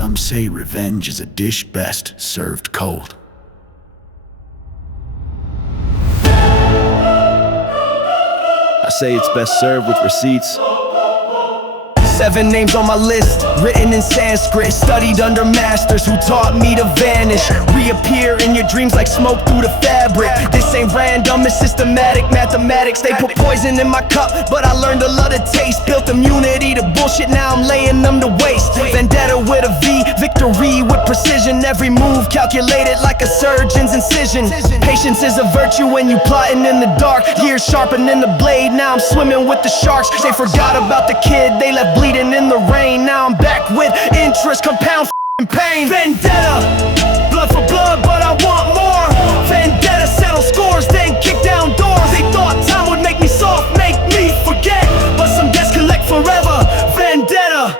Some say revenge is a dish best served cold. I say it's best served with receipts. 7 names on my list, written in Sanskrit, studied under masters who taught me to vanish. Reappear in your dreams like smoke through the fabric. This ain't random, it's systematic mathematics. They put poison in my cup, but I learned to love the taste. Built immunity to bullshit, now I'm laying them to waste. Vendetta with a V, victory with precision. Every move calculated like a surgeon's incision. Patience is a virtue when you plotting in the dark. Years sharpening the blade, now I'm swimming with the sharks. They forgot about the kid, they left bleeding in the rain. Now I'm back with interest, compound pain. Vendetta, blood for blood, but I want more. Vendetta, settle scores, then kick down doors. They thought time would make me soft, make me forget, but some debts collect forever. Vendetta.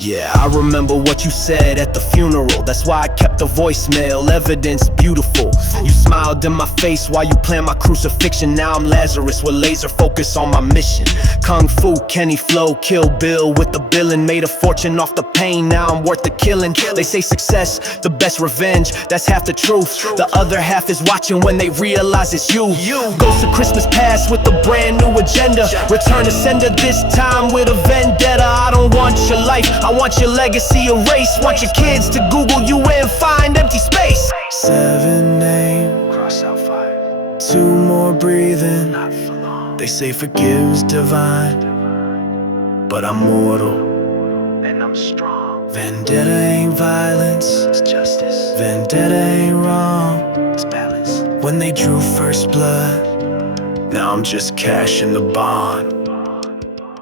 Yeah, I remember what you said at the funeral. That's why I kept the voicemail, evidence beautiful. You smiled in my face while you planned my crucifixion. Now I'm Lazarus with laser focus on my mission. Kung Fu, Kenny Flow, Kill Bill with the billing. Made a fortune off the pain, now I'm worth the killing. They say success, the best revenge, that's half the truth. The other half is watching when they realize it's you. Ghost of Christmas past with a brand new agenda. Return to sender, this time with a vendetta. I don't want your life, I want your legacy erased. Want your kids to Google you and find empty space. 7 names, Cross out 5. 2 more breathing. Not for long. They say forgive's divine, but I'm mortal. And I'm strong. Vendetta ain't violence, It's justice. vendetta ain't wrong. It's balance. When they drew first blood, now I'm just cashing the bond.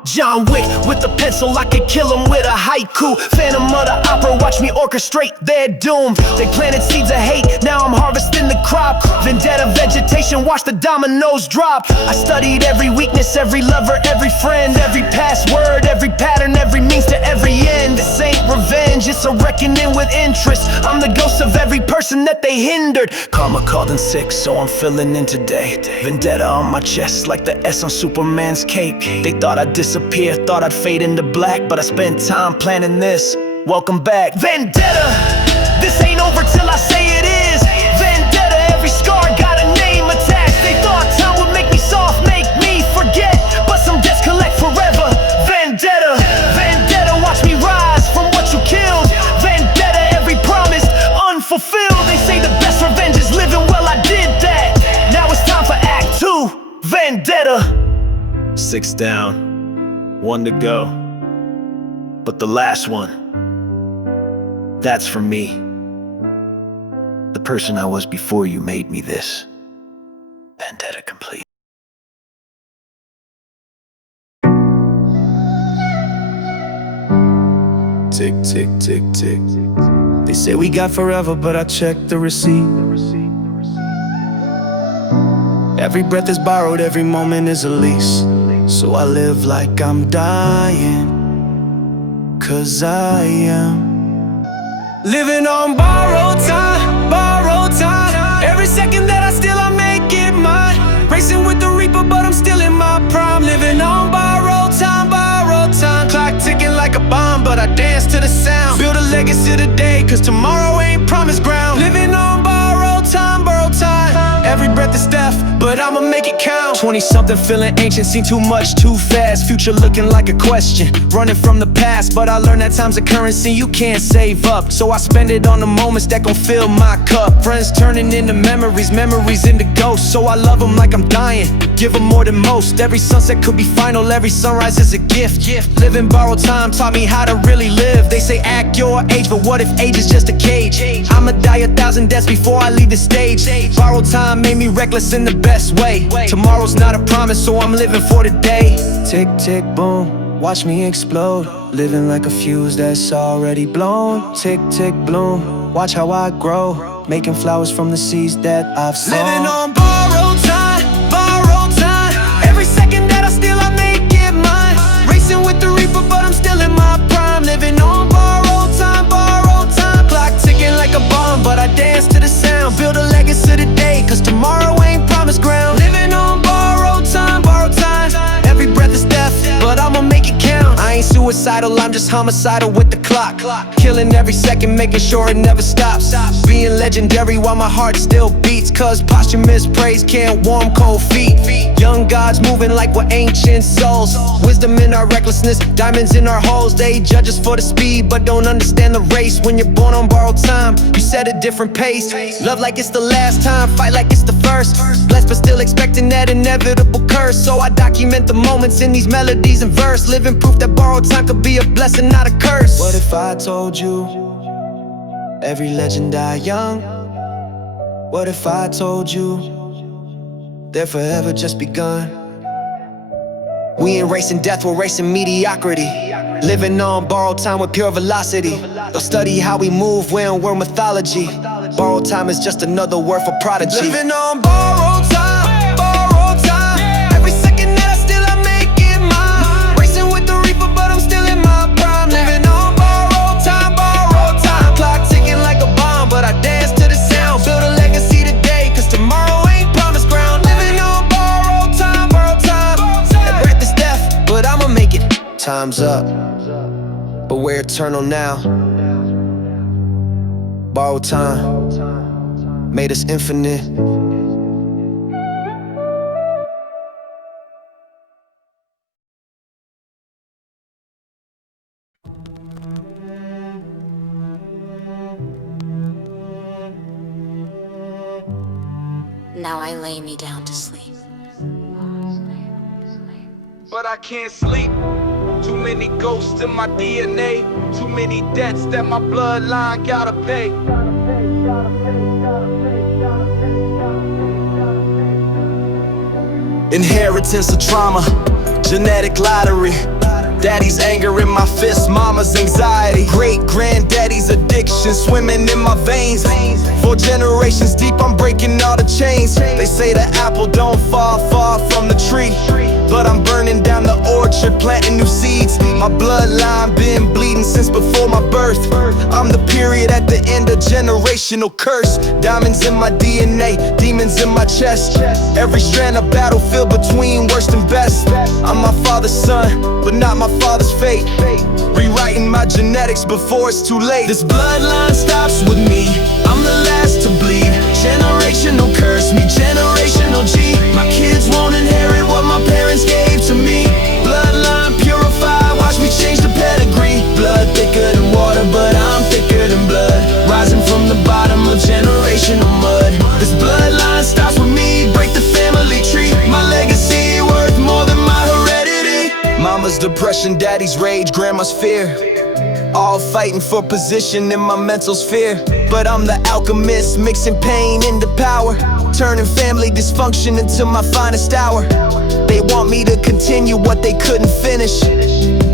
John Wick with the pencil, I could kill him with a haiku. Phantom of the Opera, watch me orchestrate their doom. They planted seeds of hate, now I'm harvesting the crop. Vendetta vegetation, watch the dominoes drop. I studied every weakness, every lover, every friend, every password, every pattern, every means to every end. This ain't revenge, it's a reckoning with interest. I'm the ghost of every person that they hindered. Karma called in sick, so I'm filling in today. Vendetta on my chest like the S on Superman's cape. They thought I'd disappear, thought I'd fade into black, but I spent time planning this. Welcome back. Vendetta, this ain't over till I say it is. Vendetta, every scar got a name attached. They thought time would make me soft, make me forget, but some debts collect forever. Vendetta, vendetta, watch me rise from what you killed. Vendetta, every promise unfulfilled. They say the best revenge is living well, I did that. Now it's time for Act 2, Vendetta. 6 down, 1 to go, but the last one, that's for me. The person I was before you made me this. Vendetta complete. Tick, tick, tick, tick. They say we got forever, but I checked the receipt. Every breath is borrowed, every moment is a lease. So I live like I'm dying, 'cause I am living on borrowed time, borrowed time. Every second that I steal, I make it mine. Racing with the reaper, but I'm still in my prime. Living on borrowed time, borrowed time. Clock ticking like a bomb, but I dance to the sound. Build a legacy today, 'cause tomorrow ain't promised ground. Living on borrowed time, borrowed time. Every breath is death, but I'ma make it count. 20-something feeling ancient, seen too much too fast. Future looking like a question, running from the past. But I learned that time's a currency you can't save up. So I spend it on the moments that gon' fill my cup. Friends turning into memories, memories into ghosts. So I love them like I'm dying, give them more than most. Every sunset could be final, every sunrise is a gift. Living borrowed time taught me how to really live. They say act your age, but what if age is just a cage? I'ma die 1,000 deaths before I leave the stage. Borrowed time made me reckless in the best way. Tomorrow's not a promise, so I'm living for today. Tick, tick, boom, watch me explode. Living like a fuse that's already blown. Tick, tick, bloom, watch how I grow. Making flowers from the seeds that I've sown. Living on borrowed time, borrowed time. Every second that I steal, I make it mine. Racing with the reaper, but I'm still in my prime. Living on borrowed time, borrowed time. Clock ticking like a bomb, but I dance to the sound. Build a legacy today, 'cause tomorrow ain't promised ground. Living on borrowed time, borrowed time. Every breath is death, but I'ma make it count. I ain't suicidal suicidal, I'm just homicidal with the clock. Killing every second, making sure it never stops. Being legendary while my heart still beats, cause posthumous praise can't warm cold feet. Young gods moving like we're ancient souls. Wisdom in our recklessness, diamonds in our holes. They judge us for the speed, but don't understand the race. When you're born on borrowed time, you set a different pace. Love like it's the last time, fight like it's the first. Blessed but still expecting that inevitable curse. So I document the moments in these melodies and verse, living proof that borrowed time could be a blessing, not a curse. What if I told you every legend die young? What if I told you they're forever just begun? We ain't racing death, we're racing mediocrity. Living on borrowed time with pure velocity. They'll study how we move, we don't work mythology. Borrowed time is just another word for prodigy. Living on borrowed time, borrowed time. Every second that I steal, I make it mine. Racing with the reaper, but I'm still in my prime. Living on borrowed time, borrowed time. Clock ticking like a bomb, but I dance to the sound. Build a legacy today, cause tomorrow ain't promised ground. Living on borrowed time, borrowed time. That breath is death, but I'ma make it. Time's up, but we're eternal now. Borrowed time made us infinite. Now I lay me down to sleep. But I can't sleep. Too many ghosts in my DNA. Too many debts that my bloodline gotta pay. Inheritance of trauma, genetic lottery. Daddy's anger in my fist, mama's anxiety. Great-granddaddy's addiction swimming in my veins. 4 generations deep, I'm breaking all the chains. They say the apple don't fall far from the tree, but I'm burning down the orchard, planting new seeds. My bloodline been bleeding since before my birth. I'm the period at the end of generational curse. Diamonds in my DNA, demons in my chest. Every strand a battlefield between worst and best. I'm my father's son, but not my father's fate. Rewriting my genetics before it's too late. This bloodline stops with me, I'm the last to bleed. Generational curse, me generational G. My kids won't inherit what my parents gave to me. Bloodline purified, watch me change the pedigree. Blood thicker than water, but I'm thicker than blood. Rising from the bottom of generational mud. This bloodline stops with me, break the family tree. My legacy worth more than my heredity. Mama's depression, daddy's rage, grandma's fear. All fighting for position in my mental sphere. But I'm the alchemist, mixing pain into power, turning family dysfunction into my finest hour. They want me to continue what they couldn't finish,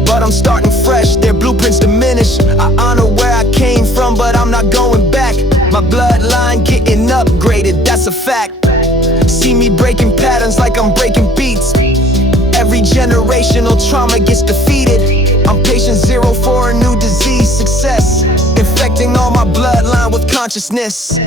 but I'm starting fresh, their blueprints diminish. I honor where I came from, but I'm not going back. My bloodline getting upgraded, that's a fact. See me breaking patterns like I'm breaking beats. Every generational trauma gets defeated. I'm patient zero for a new disease, success. Infecting all my bloodline with consciousness.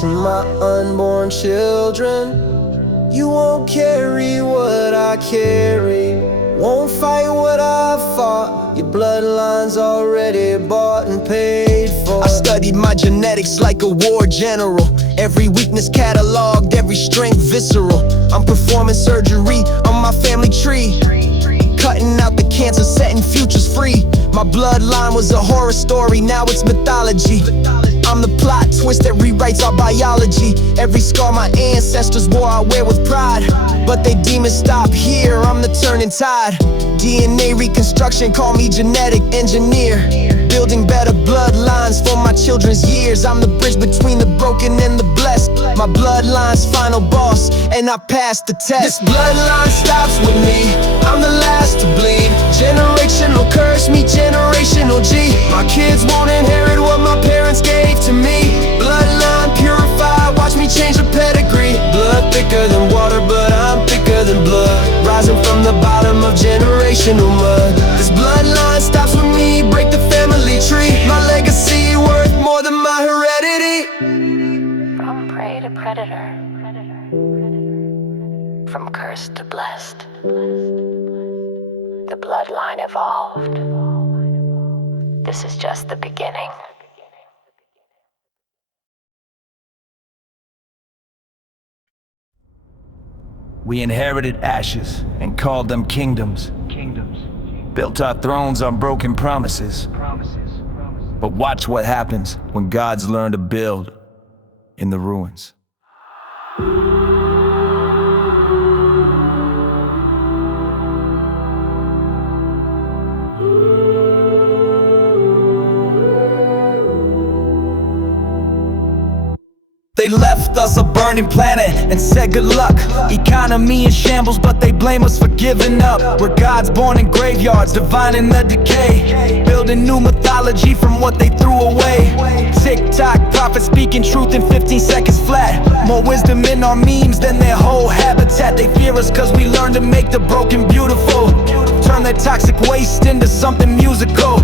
To my unborn children, you won't carry what I carry, won't fight what I fought. Your bloodline's already bought and paid for. I studied my genetics like a war general. Every weakness cataloged, every strength visceral. I'm performing surgery on my family tree, cutting out the cancer, setting futures free. My bloodline was a horror story, now it's mythology. I'm the plot twist that rewrites our biology. Every scar my ancestors wore I wear with pride, but they demons stop here, I'm the turning tide. DNA reconstruction, call me genetic engineer. Building better bloodlines for my children's years. I'm the bridge between the broken and the blessed. My bloodline's final boss, and I passed the test. This bloodline stops with me, I'm the last to bleed. Generational curse, me generational G. My kids won't inherit what my parents gave to me. Bloodline purified, watch me change the pedigree. Blood thicker than water, but I'm thicker than blood. Rising from the bottom of generational mud. This bloodline stops with me, break the family tree. My legacy worth more than my heredity. From prey to predator, from cursed to blessed, the bloodline evolved. This is just the beginning. We inherited ashes and called them kingdoms. Built our thrones on broken promises. But watch what happens when gods learn to build in the ruins. They left us a burning planet and said good luck. Economy in shambles, but they blame us for giving up. We're gods born in graveyards, divine in the decay. Building new mythology from what they threw away. TikTok prophets speaking truth in 15 seconds flat. More wisdom in our memes than their whole habitat. They fear us cause we learn to make the broken beautiful. Turn their toxic waste into something musical.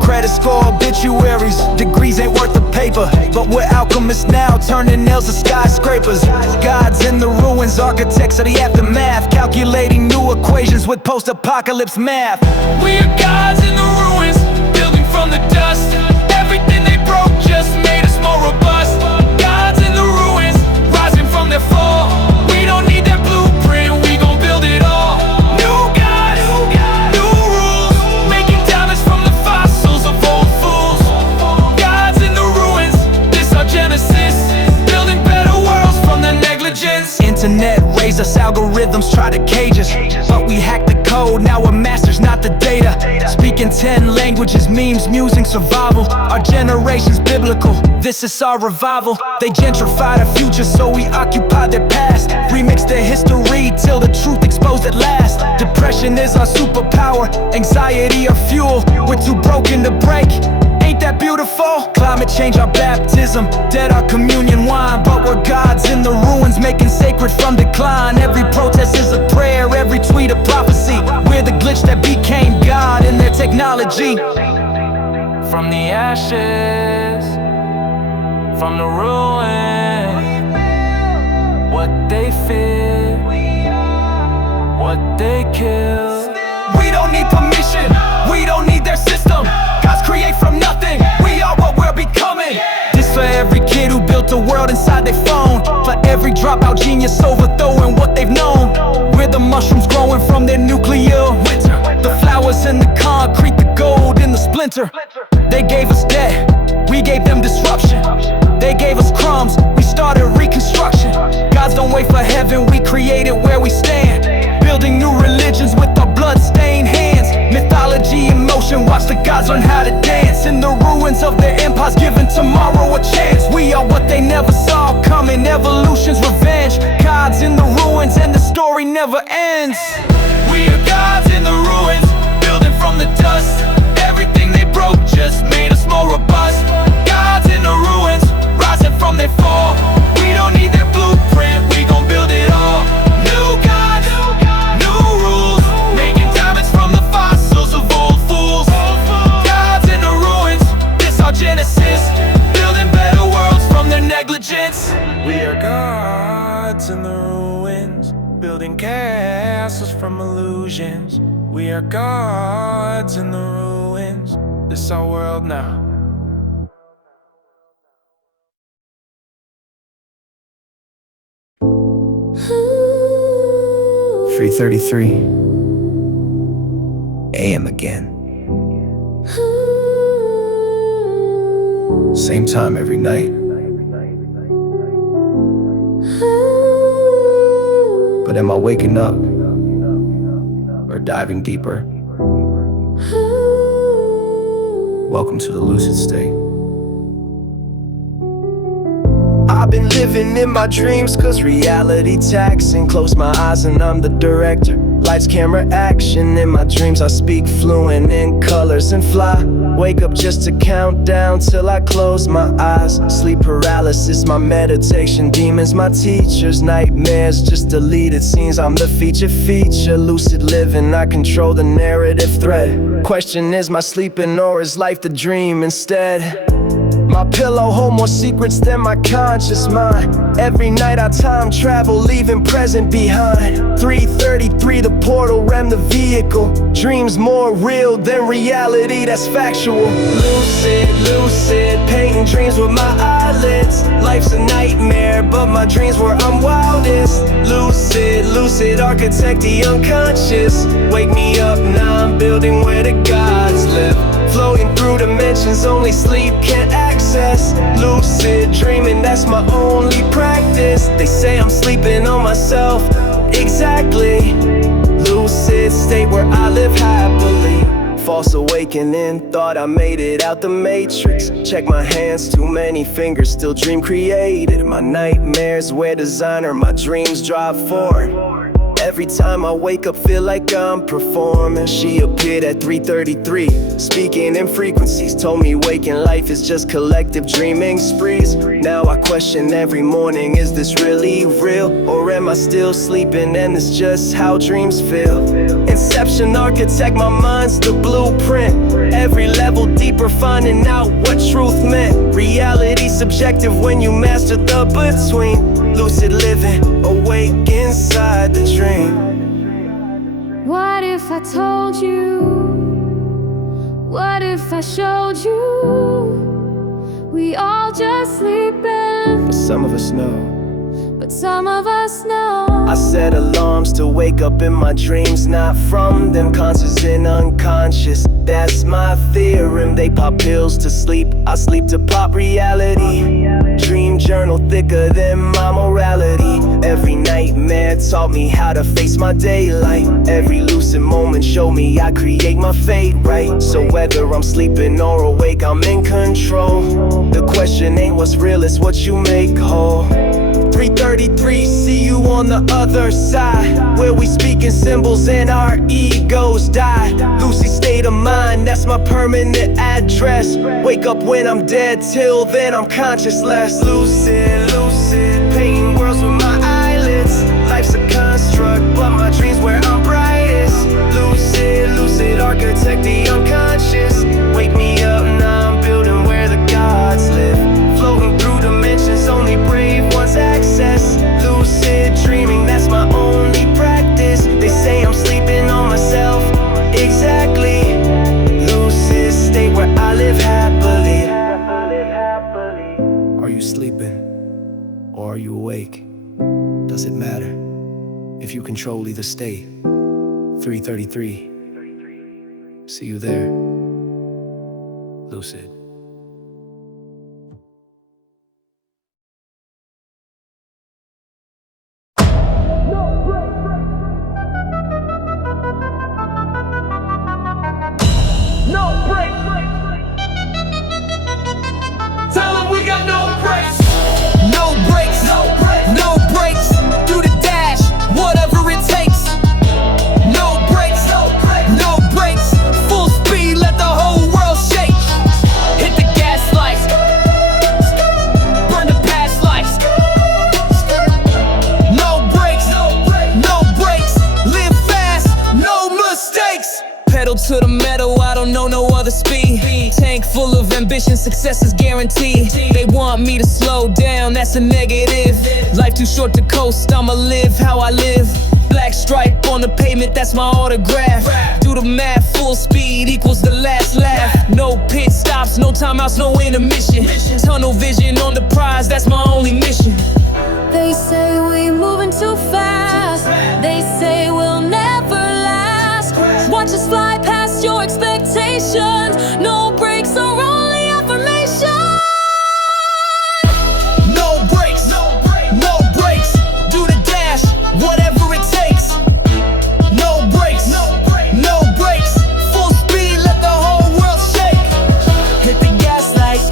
Credit score, obituaries, degrees ain't worth the paper. But we're alchemists now, turning nails to skyscrapers. Gods in the ruins, architects of the aftermath. Calculating new equations with post-apocalypse math. We are gods in the ruins, building from the dust. Everything they broke just made us more robust. Gods in the ruins, rising from their fall. We don't need their blueprint, we gon' build it all. New gods, new rules, making diamonds from the fossils of old fools. Gods in the ruins, this our genesis. Building better worlds from their negligence. Internet raised us, algorithms try to cage us. But we hacked the code, now we're masters, not the data. Speaking 10 languages, memes, music, survival. Our generation's biblical, this is our revival. They gentrified our future, so we occupy their past. Remix their history till the truth exposed at last. Depression is our superpower, anxiety our fuel. We're too broken to break, ain't that beautiful? Climate change our baptism, dead our communion wine. But we're gods in the ruins, making sacred from decline. Every protest is a prayer, every tweet a prophecy. We're the glitch that became God in their technology. From the ashes, from the ruins, what they fear, what they kill. We don't need permission, we don't need their system. Gods create from nothing, we are what we're becoming. This for every kid who built a world inside their phone. For every dropout genius overthrowing what they've known. We're the mushrooms growing from their nuclear winter. The flowers in the concrete, the gold in the splinter. They gave us debt, we gave them disruption. They gave us crumbs, we started reconstruction. Gods don't wait for heaven, we create it where we stand. Building new religions with our blood-stained hands. Mythology in motion, watch the gods learn how to dance. In the ruins of their empires, giving tomorrow a chance. We are what they never saw coming, evolution's revenge. Gods in the ruins and the story never ends. We are gods in the ruins, building from the dust. Everything they broke just made us more robust. Gods in the ruins, rising from their fall. We don't need their blueprint, we gon' build it all. New gods, new rules, making diamonds from the fossils of old fools. Gods in the ruins, this our genesis. Building better worlds from their negligence. We are gods in the ruins, building castles from illusions. We are gods in the ruins, this our world now. "3:33 AM again. Same time every night. But am I waking up or diving deeper? Welcome to the lucid state. I've been living in my dreams cause reality taxing. Close my eyes and I'm the director. Lights, camera, action. In my dreams I speak fluent in colors and fly. Wake up just to count down till I close my eyes. Sleep paralysis, my meditation. Demons, my teachers. Nightmares, just deleted scenes. I'm the feature. Lucid living, I control the narrative thread. Question, is my sleeping or is life the dream instead? My pillow hold more secrets than my conscious mind. Every night I time travel, leaving present behind. 333 the portal, rem the vehicle. Dreams more real than reality, that's factual. Lucid, lucid, painting dreams with my eyelids. Life's a nightmare, but my dreams where I'm wildest. Lucid, lucid, architect the unconscious. Wake me up, now I'm building where the gods live. Floating through dimensions only sleep can't access. Lucid dreaming, that's my only practice. They say I'm sleeping on myself, exactly. Lucid state where I live happily. False awakening, thought I made it out the matrix. Check my hands, too many fingers, still dream created. My nightmares wear designer, my dreams drive forward. Every time I wake up, feel like I'm performing. She appeared at 333, speaking in frequencies. Told me waking life is just collective dreaming sprees. Now I question every morning, is this really real? Or am I still sleeping and it's just how dreams feel? Inception architect, my mind's the blueprint. Every level deeper, finding out what truth meant. Reality subjective when you master the between. Lucid living, awake inside the dream. What if I told you? What if I showed you? We all just sleeping. But some of us know. But some of us know. I set alarms to wake up in my dreams, not from them. Conscious and unconscious, that's my theorem. They pop pills to sleep, I sleep to pop reality. Dream journal thicker than my morality. Every nightmare taught me how to face my daylight. Every lucid moment showed me I create my fate, right? So whether I'm sleeping or awake, I'm in control. The question ain't what's real, it's what you make whole. 333, see you on the other side, where we speak in symbols and our egos die. Lucid state of mind, that's my permanent address. Wake up when I'm dead, till then I'm consciousless. Lucid, lucid, painting worlds with my eyelids. Life's a construct, but my dreams where I'm brightest. Lucid, lucid, architect the unconscious. Wake me up, now I'm building where the gods live. Floating through dimensions, only brave ones access. Lucid dreaming, that's my only practice. They say I'm sleeping on myself, exactly. Lucid state where I live happily. Are you sleeping or are you awake? Does it matter if you control either state? 333. See you there, Lucid. To the metal, I don't know no other speed. Tank full of ambition, success is guaranteed. They want me to slow down, that's a negative. Life too short to coast, I'ma live how I live. Black stripe on the pavement, that's my autograph. Do the math, full speed equals the last laugh. No pit stops, no timeouts, no intermission. Tunnel vision on the prize, that's my only mission. They say we moving too fast. They say we'll never last. Watch us fly past your expectations. No breaks are only affirmation. No breaks, no breaks. Do the dash, whatever it takes. No breaks, no breaks. Full speed, let the whole world shake. Hit the gas lights,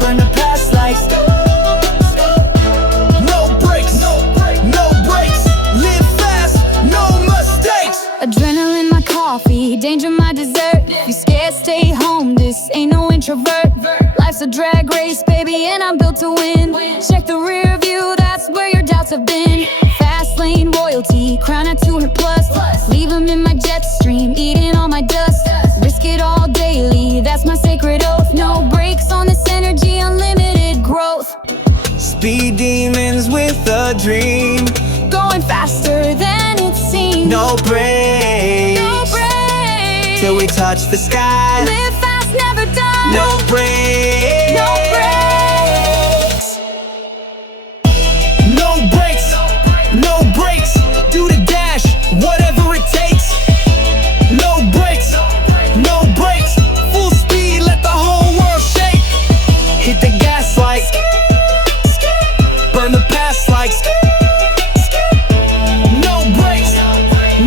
burn the past lights. No breaks, no breaks. Live fast, no mistakes. Adrenaline my coffee, danger my dessert. If you scared, stay home, this ain't no introvert. Life's a drag race, baby, and I'm built to win. Check the rear view, that's where your doubts have been. Fast lane royalty, crown at 200 plus. Leave them in my jet stream, eating all my dust. Risk it all daily, that's my sacred oath. No a dream, Going faster than it seems. no brakes, No brakes. till we touch the sky. Live fast, never die. No brakes, No brakes. no brakes, no brakes. Do the dash, whatever it takes. No brakes, no brakes. Full speed, let the whole world shake. Hit the gas like, burn the past like. No brakes,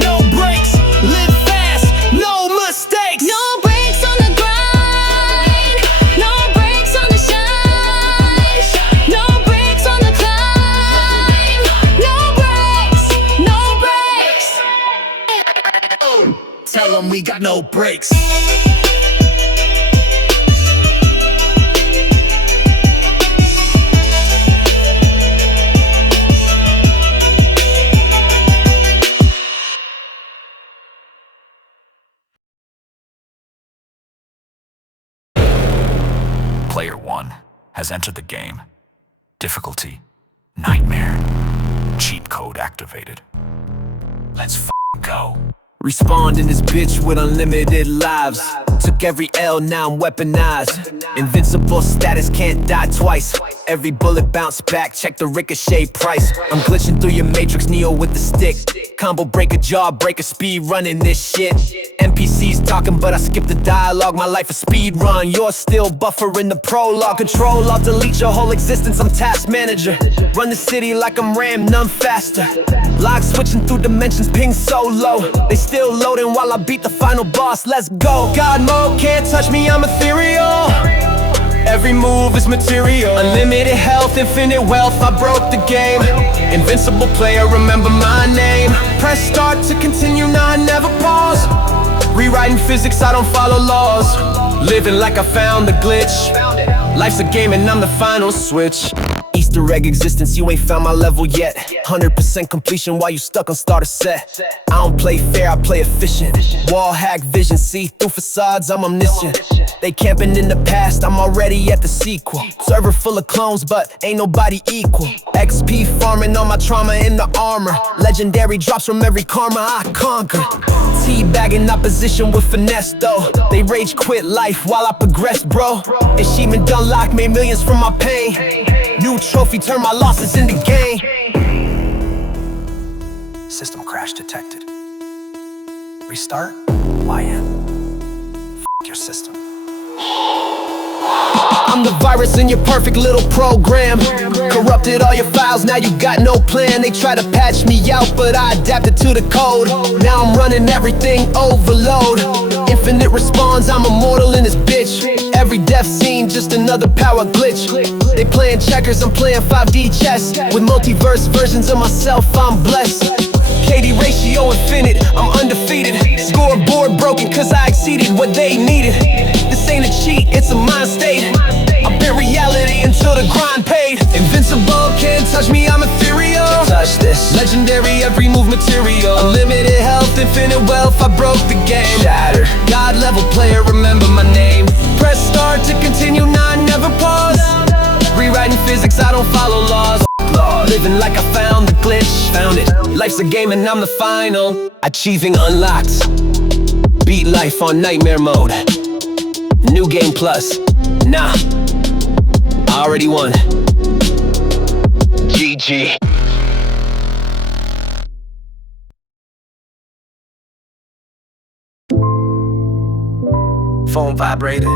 no brakes. Live fast, no mistakes. No brakes on the grind. No brakes on the shine. No brakes on the climb. No brakes. No brakes. Tell them we got no brakes. Player 1 has entered the game. Difficulty: Nightmare. Cheat code activated. Let's f***ing go. Respawned in this bitch with unlimited lives. Took every L, now I'm weaponized. Invincible status, can't die twice. Every bullet bounce back, check the ricochet price. I'm glitching through your matrix, Neo with the stick. Combo breaker, jaw breaker, speed running this shit. NPCs talking, but I skip the dialogue. My life a speed run, you're still buffering the prologue. Control, I'll delete your whole existence, I'm task manager. Run the city like I'm Ram, none faster. Log switching through dimensions, ping so low. They still loading while I beat the final boss, let's go. God mode, can't touch me, I'm ethereal. Every move is material. Unlimited health, infinite wealth, I broke the game. Invincible player, remember my name. Press start to continue, now I never pause. Rewriting physics, I don't follow laws. Living like I found the glitch. Life's a game and I'm the final switch. Easter egg existence, you ain't found my level yet. 100% completion while you stuck on starter set. I don't play fair, I play efficient. Wall hack vision, see through facades, I'm omniscient. They camping in the past, I'm already at the sequel. Server full of clones, but ain't nobody equal. XP farming on my trauma in the armor. Legendary drops from every karma I conquer. Teabagging opposition with finesse though. They rage quit life while I progress, bro. Achievement unlocked, made millions from my pain. New trophy, turn my losses into gain. System crash detected. Restart? YN. F*** your system. I'm the virus in your perfect little program. Corrupted all your files, now you got no plan. They try to patch me out, but I adapted to the code. Now I'm running everything overload. Infinite response, I'm immortal in this bitch. Every death scene, just another power glitch. They playing checkers, I'm playing 5D chess. With multiverse versions of myself, I'm blessed. KD ratio infinite, I'm undefeated. Scoreboard broken cause I exceeded what they needed. This ain't a cheat, it's a mind state. I've been reality until the grind paid. Invincible, can't touch me, I'm ethereal. Touch this, legendary, every move material. Unlimited health, infinite wealth, I broke the game. Shatter, God level player, remember my name. Press start to continue, now I never pause. Rewriting physics, I don't follow laws. Living like I found the glitch, found it. Life's a game and I'm the final. Achieving unlocked. Beat life on nightmare mode. New game plus. Nah, I already won. GG. Phone vibrated.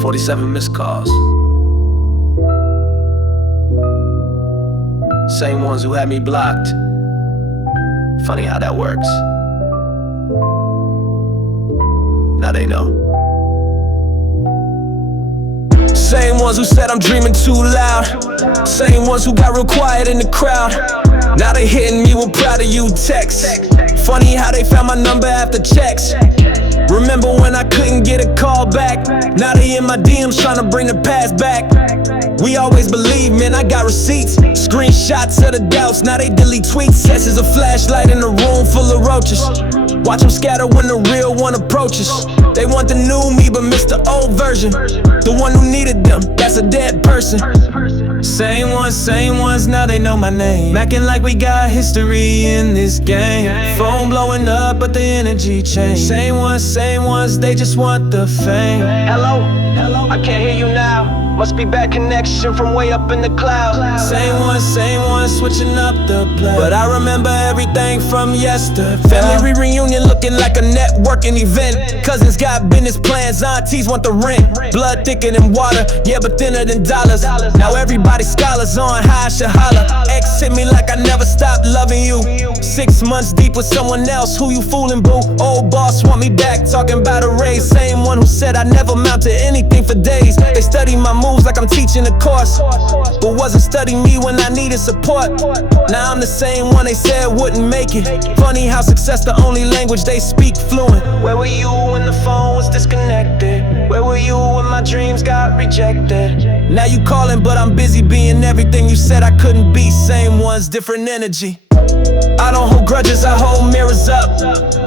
47 missed calls. Same ones who had me blocked. Funny how that works. Now they know. Same ones who said I'm dreaming too loud. Same ones who got real quiet in the crowd. Now they hitting me with proud of you texts. Funny how they found my number after checks. Remember when I couldn't get a call back? Now they in my DMs trying to bring the past back. We always believe, man, I got receipts. Screenshots of the doubts, now they delete tweets. Sets is a flashlight in a room full of roaches. Watch them scatter when the real one approaches. They want the new me but miss the old version. The one who needed them, that's a dead person. Same ones, now they know my name. Acting like we got history in this game. Phone blowing up but the energy changed. Same ones, they just want the fame. Hello, I can't hear you now. Must be bad connection from way up in the clouds. Same ones, switching up the play. But I remember everything from yesterday. Family reunion looking like a networking event. Cousins got business plans, aunties want the rent. Blood thicker than water, yeah, but thinner than dollars. Now everybody scholars on how I should holler. Ex hit me like I never stopped loving you. 6 months deep with someone else, who you fooling, boo? Old boss want me back, talking about a raise. Same one who said I never amount to anything for days. They study my moves like I'm teaching a course, but wasn't studying me when I needed support. Now I'm the same one they said wouldn't make it. Funny how success the only language they speak fluent. Where were you when the phone was disconnected? Where were you when my dreams got rejected? Now you calling but I'm busy being everything you said I couldn't be. Same ones, different energy. I don't hold grudges, I hold mirrors up.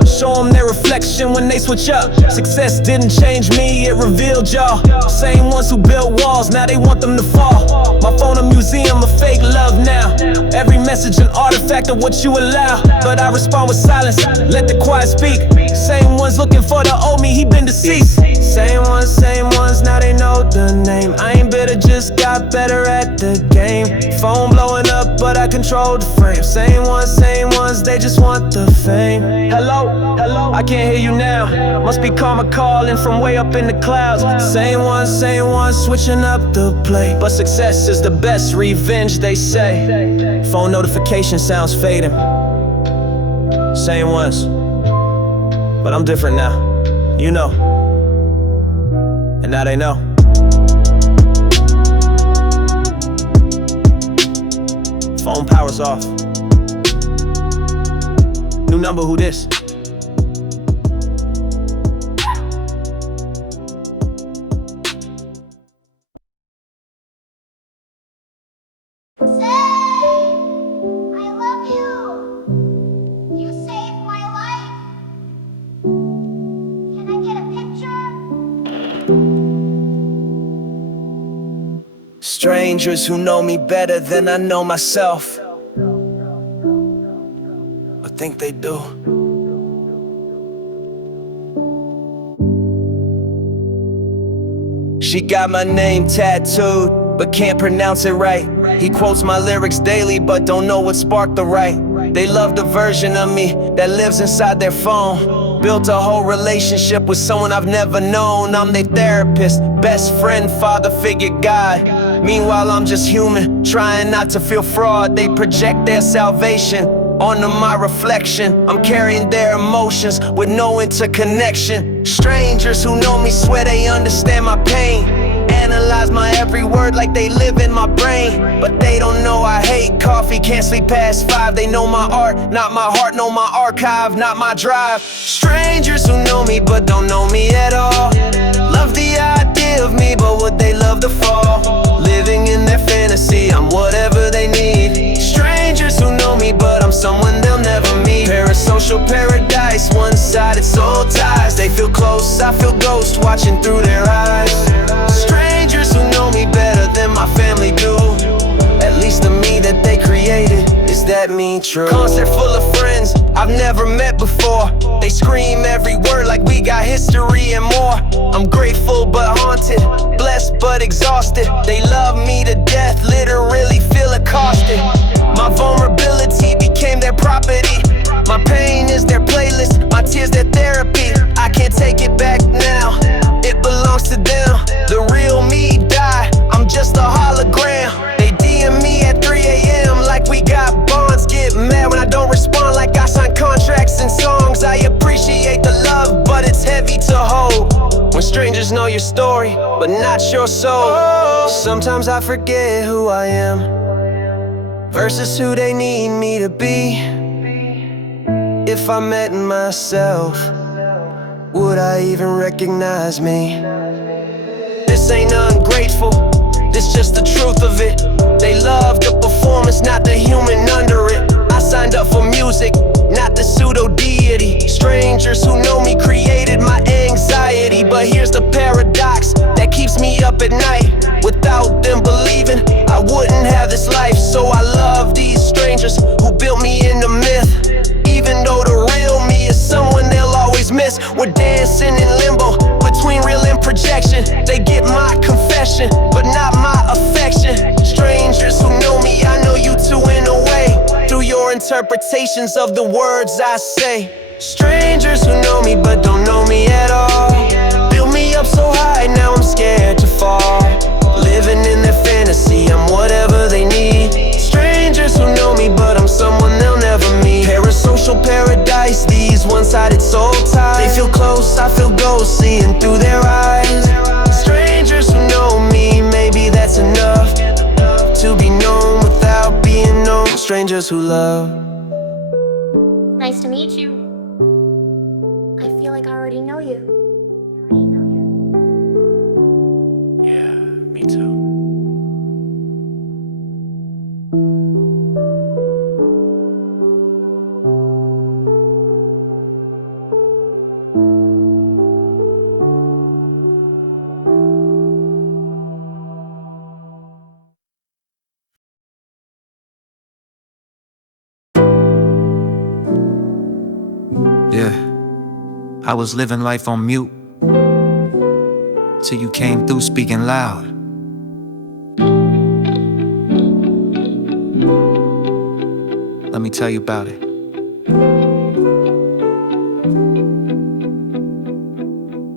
Show them their reflection when they switch up. Success didn't change me, it revealed y'all. Same ones who built walls, now they want them to fall. My phone a museum of fake love now. Every message an artifact of what you allow. But I respond with silence, let the quiet speak. Same ones looking for the old me, he been deceased. Same ones, now they know the name. I ain't bitter, just got better at the game. Phone blowing up, but I control the frame. Same ones, they just want the fame. Hello, I can't hear you now. Must be karma calling from way up in the clouds. Same ones, switching up the play. But success is the best revenge, they say. Phone notification sounds fading. Same ones, but I'm different now, you know. And now they know. Phone power's off. New number, who this? Strangers who know me better than I know myself, or think they do. She got my name tattooed, but can't pronounce it right. He quotes my lyrics daily, but don't know what sparked the right. They love the version of me that lives inside their phone. Built a whole relationship with someone I've never known. I'm their therapist, best friend, father figure, guy. Meanwhile, I'm just human, trying not to feel fraud. They project their salvation onto my reflection. I'm carrying their emotions with no interconnection. Strangers who know me swear they understand my pain. Analyze my every word like they live in my brain. But they don't know I hate coffee, can't sleep past 5. They know my art, not my heart. Know my archive, not my drive. Strangers who know me but don't know me at all. Love the idea of me, but would they love the fall? Living in their fantasy, I'm whatever they need. Strangers who know me but I'm someone they'll never meet. Parasocial paradise, one-sided soul ties. They feel close, I feel ghost watching through their eyes. Strangers who know me better than my family do. At least the me that they created, is that me true? Concert full of friends I've never met before. They scream every word like we got history and more. I'm grateful but haunted, blessed but exhausted. They love me to death, literally feel accosted. My vulnerability became their property. My pain is their playlist, my tears their therapy. I can't take it back now, it belongs to them. The real me died, I'm just a hologram. They DM me at 3 AM like we got bonds. Get mad when I don't respond like I signed contracts and songs. I appreciate the love, but it's heavy to hold. When strangers know your story, but not your soul. Sometimes I forget who I am versus who they need me to be. If I met myself, would I even recognize me? This ain't ungrateful, this just the truth of it. They love the performance, not the human under it. I signed up for music, not the pseudo deity. Strangers who know me created my anxiety. anxiety, but here's the paradox that keeps me up at night. Without them believing, I wouldn't have this life. So I love these strangers who built me into myth. Even though the real me is someone they'll always miss. We're dancing in limbo between real and projection. They get my confession, but not my affection. Strangers who know me, I know you too in a way, through your interpretations of the words I say. Strangers who know me but don't know me at all. Build me up so high, now I'm scared to fall. Living in their fantasy, I'm whatever they need. Strangers who know me but I'm someone they'll never meet. Parasocial paradise, these one-sided soul ties. They feel close, I feel ghosts, seeing through their eyes. Strangers who know me, maybe that's enough to be known without being known. Strangers who love. Nice to meet you. I feel like I already know you. Yeah, me too. Yeah, I was living life on mute till you came through speaking loud. Let me tell you about it.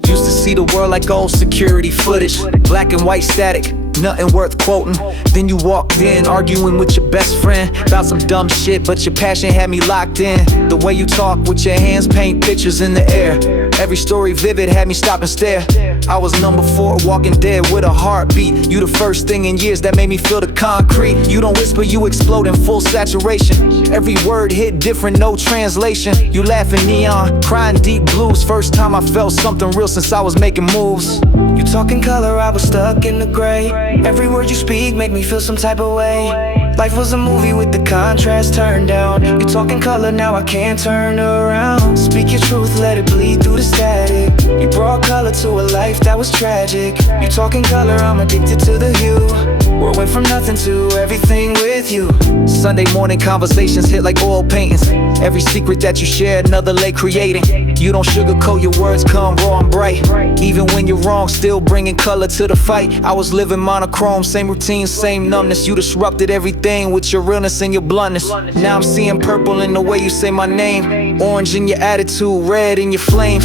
Used to see the world like old security footage, black and white static, nothing worth quoting. Then you walked in, arguing with your best friend about some dumb shit, but your passion had me locked in. The way you talk with your hands, paint pictures in the air. Every story vivid had me stop and stare. I was number 4, walking dead with a heartbeat. You the first thing in years that made me feel the concrete. You don't whisper, you explode in full saturation. Every word hit different, no translation. You laughing neon, crying deep blues. First time I felt something real since I was making moves. You talking color, I was stuck in the gray. Every word you speak make me feel some type of way. Life was a movie with the contrast turned down. You talking color, now I can't turn around. Speak your truth, let it bleed through the static. You brought color to a life that was tragic. You talking color, I'm addicted to the hue. World went from nothing to everything with you. Sunday morning conversations hit like oil paintings. Every secret that you share, another lay creating. You don't sugarcoat, your words come raw and bright. Even when you're wrong, still bringing color to the fight. I was living monochrome, same routine, same numbness. You disrupted everything with your realness and your bluntness. Now I'm seeing purple in the way you say my name, orange in your attitude, red in your flame.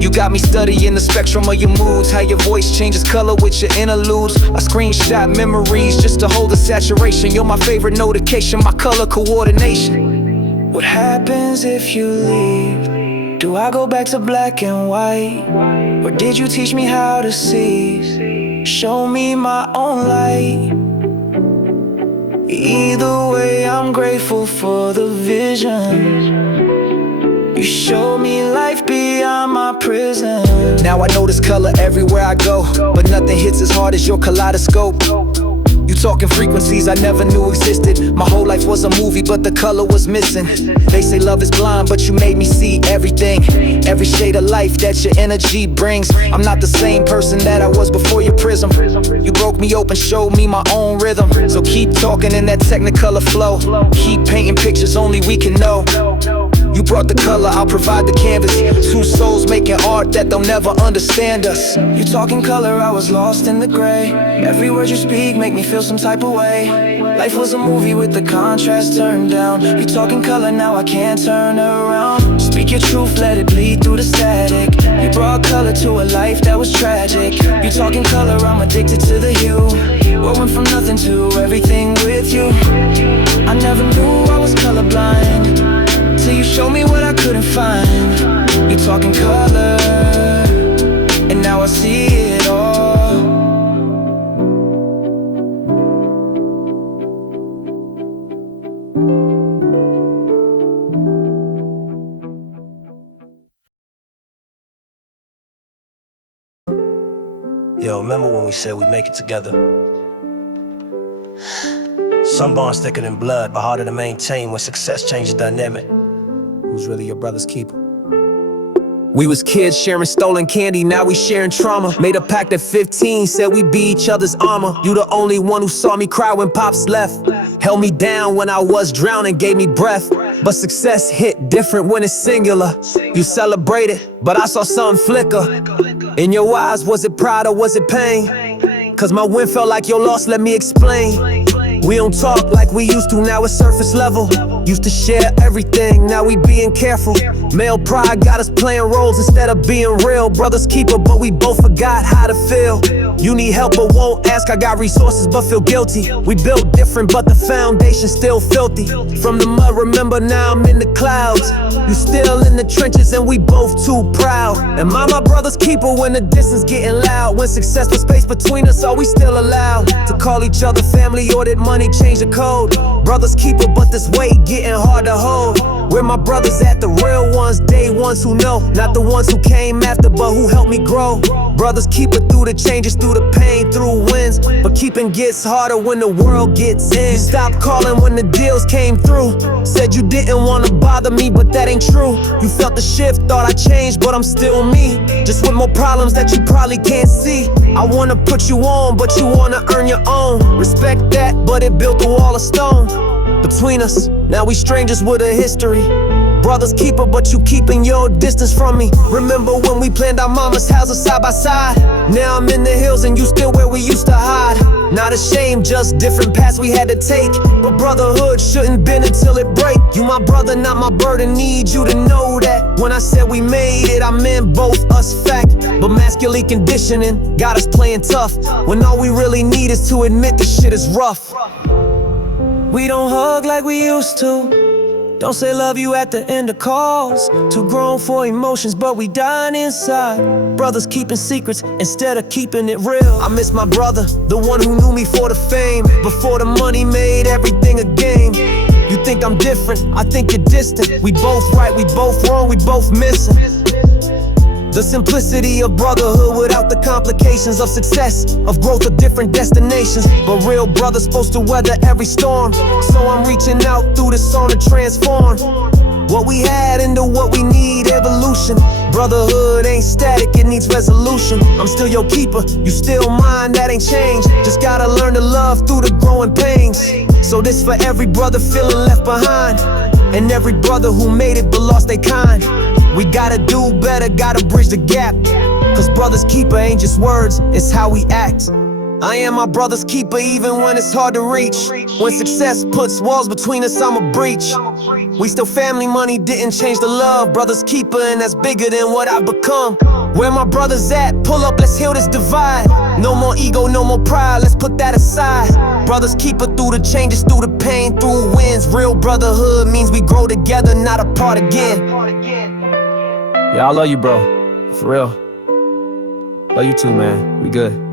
You got me studying the spectrum of your moods, how your voice changes color with your interludes. I screenshot memories just to hold the saturation. You're my favorite notification, my color coordination. What happens if you leave? Do I go back to black and white? Or did you teach me how to see? Show me my own light. Either way, I'm grateful for the vision. You showed me life beyond my prison. Now I notice color everywhere I go, but nothing hits as hard as your kaleidoscope. You talking frequencies I never knew existed. My whole life was a movie, but the color was missing. They say love is blind, but you made me see everything. Every shade of life that your energy brings. I'm not the same person that I was before your prism. You broke me open, showed me my own rhythm. So keep talking in that technicolor flow. Keep painting pictures only we can know. You brought the color, I'll provide the canvas. Two souls making art that they'll never understand us. You talking color, I was lost in the gray. Every word you speak make me feel some type of way. Life was a movie with the contrast turned down. You talking color, now I can't turn around. Speak your truth, let it bleed through the static. You brought color to a life that was tragic. You talking color, I'm addicted to the hue. What went from nothing to everything with you. I never knew I was colorblind till you showed me what I couldn't find. You talking color, and now I see it all. Yo, remember when we said we'd make it together? Some bonds thicker than blood, but harder to maintain when success changes dynamic. Who's really your brother's keeper? We was kids sharing stolen candy, now we sharing trauma. Made a pact at 15, said we'd be each other's armor. You the only one who saw me cry when Pops left. Held me down when I was drowning, gave me breath. But success hit different when it's singular. You celebrated, but I saw something flicker. In your eyes, was it pride or was it pain? Cause my win felt like your loss, let me explain. We don't talk like we used to, now it's surface level. Used to share everything, now we being careful. Male pride got us playing roles instead of being real. Brothers keeper, but we both forgot how to feel. You need help but won't ask, I got resources but feel guilty. We built different but the foundation still filthy. From the mud, remember now I'm in the clouds. You still in the trenches and we both too proud. Am I my brother's keeper when the distance getting loud? When success was space between us, are we still allowed to call each other family, or did money change the code? Brothers keeper, but this weight getting hard to hold. Where my brothers at, the real ones, day ones who know, not the ones who came after but who helped me grow. Brothers keeper through the changes, through the pain, through wins. But keeping gets harder when the world gets in. You stopped calling when the deals came through. Said you didn't wanna bother me, but that ain't true. You felt the shift, thought I changed, but I'm still me. Just with more problems that you probably can't see. I wanna put you on, but you wanna earn your own. Respect that, but it built a wall of stone between us. Now we strangers with a history. Brothers keeper, but you keeping your distance from me. Remember when we planned our mama's houses side by side? Now I'm in the hills and you still where we used to hide. Not ashamed, just different paths we had to take. But brotherhood shouldn't bend until it break. You my brother, not my burden, need you to know that. When I said we made it, I meant both us, fact. But masculine conditioning got us playing tough, when all we really need is to admit this shit is rough. We don't hug like we used to. Don't say love you at the end of calls. Too grown for emotions, but we dying inside. Brothers keeping secrets instead of keeping it real. I miss my brother, the one who knew me for the fame, before the money made everything a game. You think I'm different, I think you're distant. We both right, we both wrong, we both missing the simplicity of brotherhood without the complications of success, of growth of different destinations. But real brothers supposed to weather every storm. So I'm reaching out through this song to transform what we had into what we need, evolution. Brotherhood ain't static, it needs resolution. I'm still your keeper, you still mine, that ain't changed. Just gotta learn to love through the growing pains. So this for every brother feeling left behind, and every brother who made it but lost their kind. We gotta do better, gotta bridge the gap. Cause brother's keeper ain't just words, it's how we act. I am my brother's keeper even when it's hard to reach. When success puts walls between us, I'm a breach. We still family, money didn't change the love. Brother's keeper, and that's bigger than what I've become. Where my brothers at? Pull up, let's heal this divide. No more ego, no more pride, let's put that aside. Brothers keeper through the changes, through the pain, through wins. Real brotherhood means we grow together, not apart again. Yeah, I love you, bro. For real. Love you too, man. We good.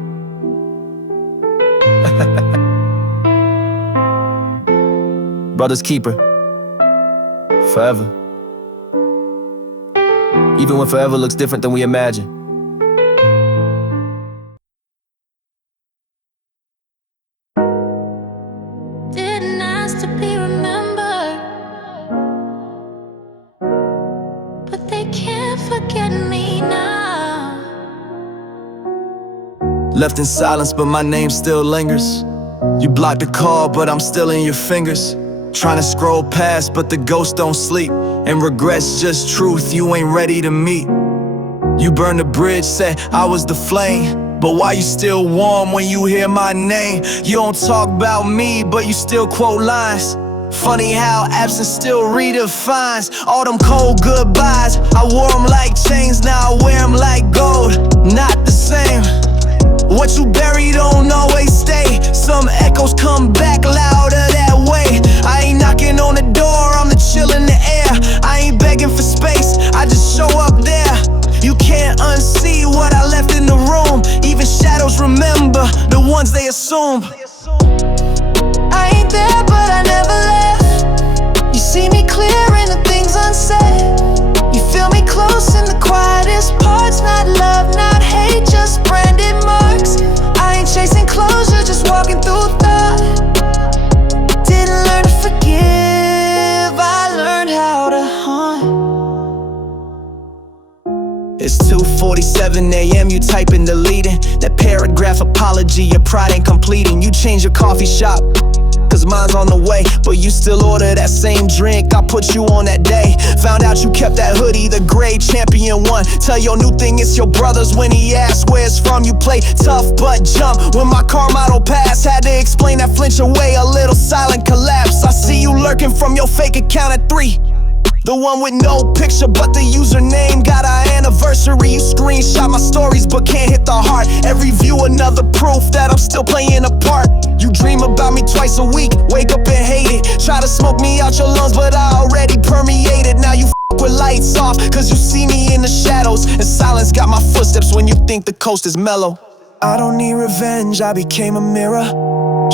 Brother's keeper. Forever. Even when forever looks different than we imagine. Didn't ask to be remembered, but they can't forget me now. Left in silence, but my name still lingers. You blocked the call, but I'm still in your fingers. Trying to scroll past, but the ghosts don't sleep. And regret's just truth you ain't ready to meet. You burned the bridge, said I was the flame. But why you still warm when you hear my name? You don't talk about me, but you still quote lines. Funny how absence still redefines all them cold goodbyes. I wore them like chains, now I wear them like gold. Not the same. What you bury don't always stay. Some echoes come back louder that way. I ain't knocking on the door, I'm the chill in the air. I ain't begging for space, I just show up there. You can't unsee what I left in the room. Even shadows remember the ones they assume. I ain't there, but I never left. You see me clear in the things unsaid. You feel me close in the quietest parts. Not love, not hate, just branded marks. I ain't chasing closure, just walking through thought. Didn't learn to forgive, I learned how to haunt. 11 a.m. you typing, deleting that paragraph apology, your pride ain't completing. You change your coffee shop, cause mine's on the way, but you still order that same drink I put you on that day. Found out you kept that hoodie, the gray champion one. Tell your new thing it's your brother's when he asks where it's from. You play tough but jump when my car model passed. Had to explain that flinch away, a little silent collapse. I see you lurking from your fake account at 3. The one with no picture but the username got our anniversary. You screenshot my stories but can't hit the heart. Every view another proof that I'm still playing a part. You dream about me twice a week, wake up and hate it. Try to smoke me out your lungs but I already permeated. Now you f*** with lights off cause you see me in the shadows, and silence got my footsteps when you think the coast is mellow. I don't need revenge, I became a mirror.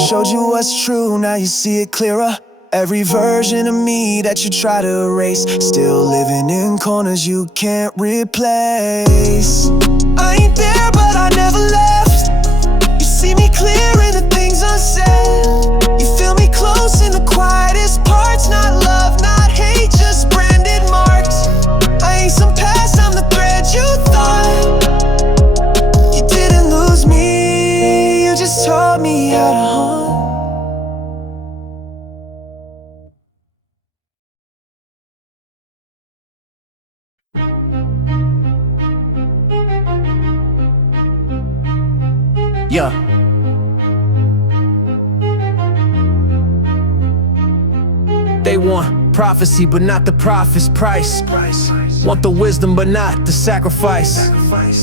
Showed you what's true, now you see it clearer. Every version of me that you try to erase, still living in corners you can't replace. I ain't there but I never left. You see me clear in the things unsaid. You feel me close in the quietest parts. Not love, not hate, just branded marks. I ain't some past, I'm the thread you thought. You didn't lose me, you just taught me how to hunt. Yeah. They want prophecy but not the prophet's price. Want the wisdom but not the sacrifice.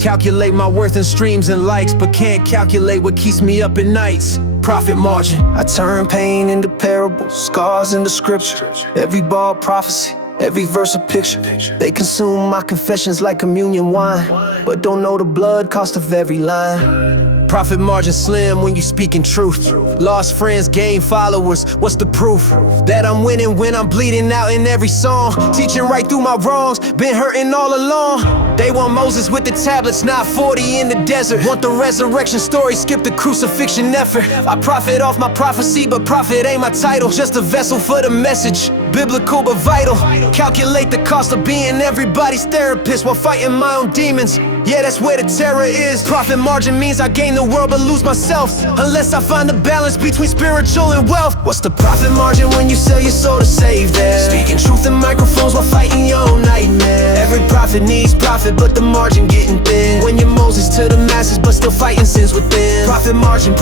Calculate my worth in streams and likes, but can't calculate what keeps me up at nights. Profit margin. I turn pain into parables, scars into scripture. Every bar prophecy, every verse a picture. They consume my confessions like communion wine, but don't know the blood cost of every line. Profit margin slim when you speaking truth. Lost friends, gain followers, what's the proof? That I'm winning when I'm bleeding out in every song. Teaching right through my wrongs, been hurting all along. They want Moses with the tablets, not 40 in the desert. Want the resurrection story, skip the crucifixion effort. I profit off my prophecy, but prophet ain't my title. Just a vessel for the message, biblical but vital. Calculate the cost of being everybody's therapist while fighting my own demons. Yeah, that's where the terror is. Profit margin means I gain the world but lose myself, unless I find the balance between spiritual and wealth. What's the profit margin when you sell your soul to save that? Speaking truth in microphones while fighting your own nightmare. Every prophet needs profit but the margin getting thin. When you're Moses to the masses but still fighting sins within. Profit margin,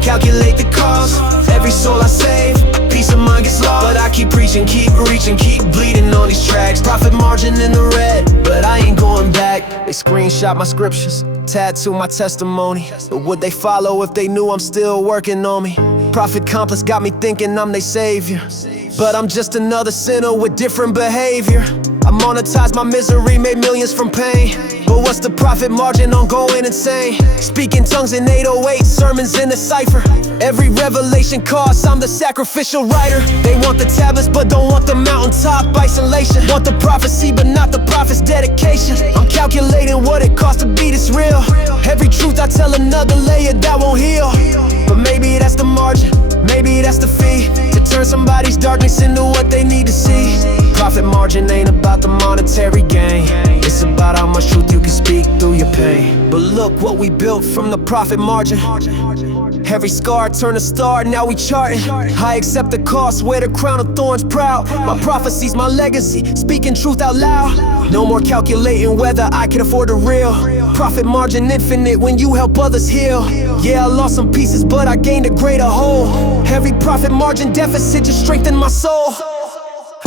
calculate the cost. Every soul I save, peace of mind gets lost. But I keep preaching, keep reaching, keep bleeding on these tracks. Profit margin in the red, but I ain't going back. They screenshot my scriptures, tattoo my testimony, but would they follow if they knew I'm still working on me? Prophet complex got me thinking I'm their savior, but I'm just another sinner with different behavior. I monetized my misery, made millions from pain, but what's the profit margin on going insane? Speaking tongues in 808, sermons in a cipher. Every revelation costs, I'm the sacrificial writer. They want the tablets but don't want the mountaintop isolation. Want the prophecy but not the prophet's dedication. I'm calculating what it costs to be this real. Every truth I tell another layer that won't heal, but maybe that's the margin, maybe that's the fee, to turn somebody's darkness into what they need to see. Profit margin ain't about the monetary gain, it's about how much truth you can speak through your pain. But look what we built from the profit margin. Every scar turned a star, now we charting. I accept the cost, wear the crown of thorns proud. My prophecy's my legacy, speaking truth out loud. No more calculating whether I can afford the real. Profit margin infinite when you help others heal. Yeah, I lost some pieces but I gained a greater whole. Every profit margin deficit just strengthened my soul.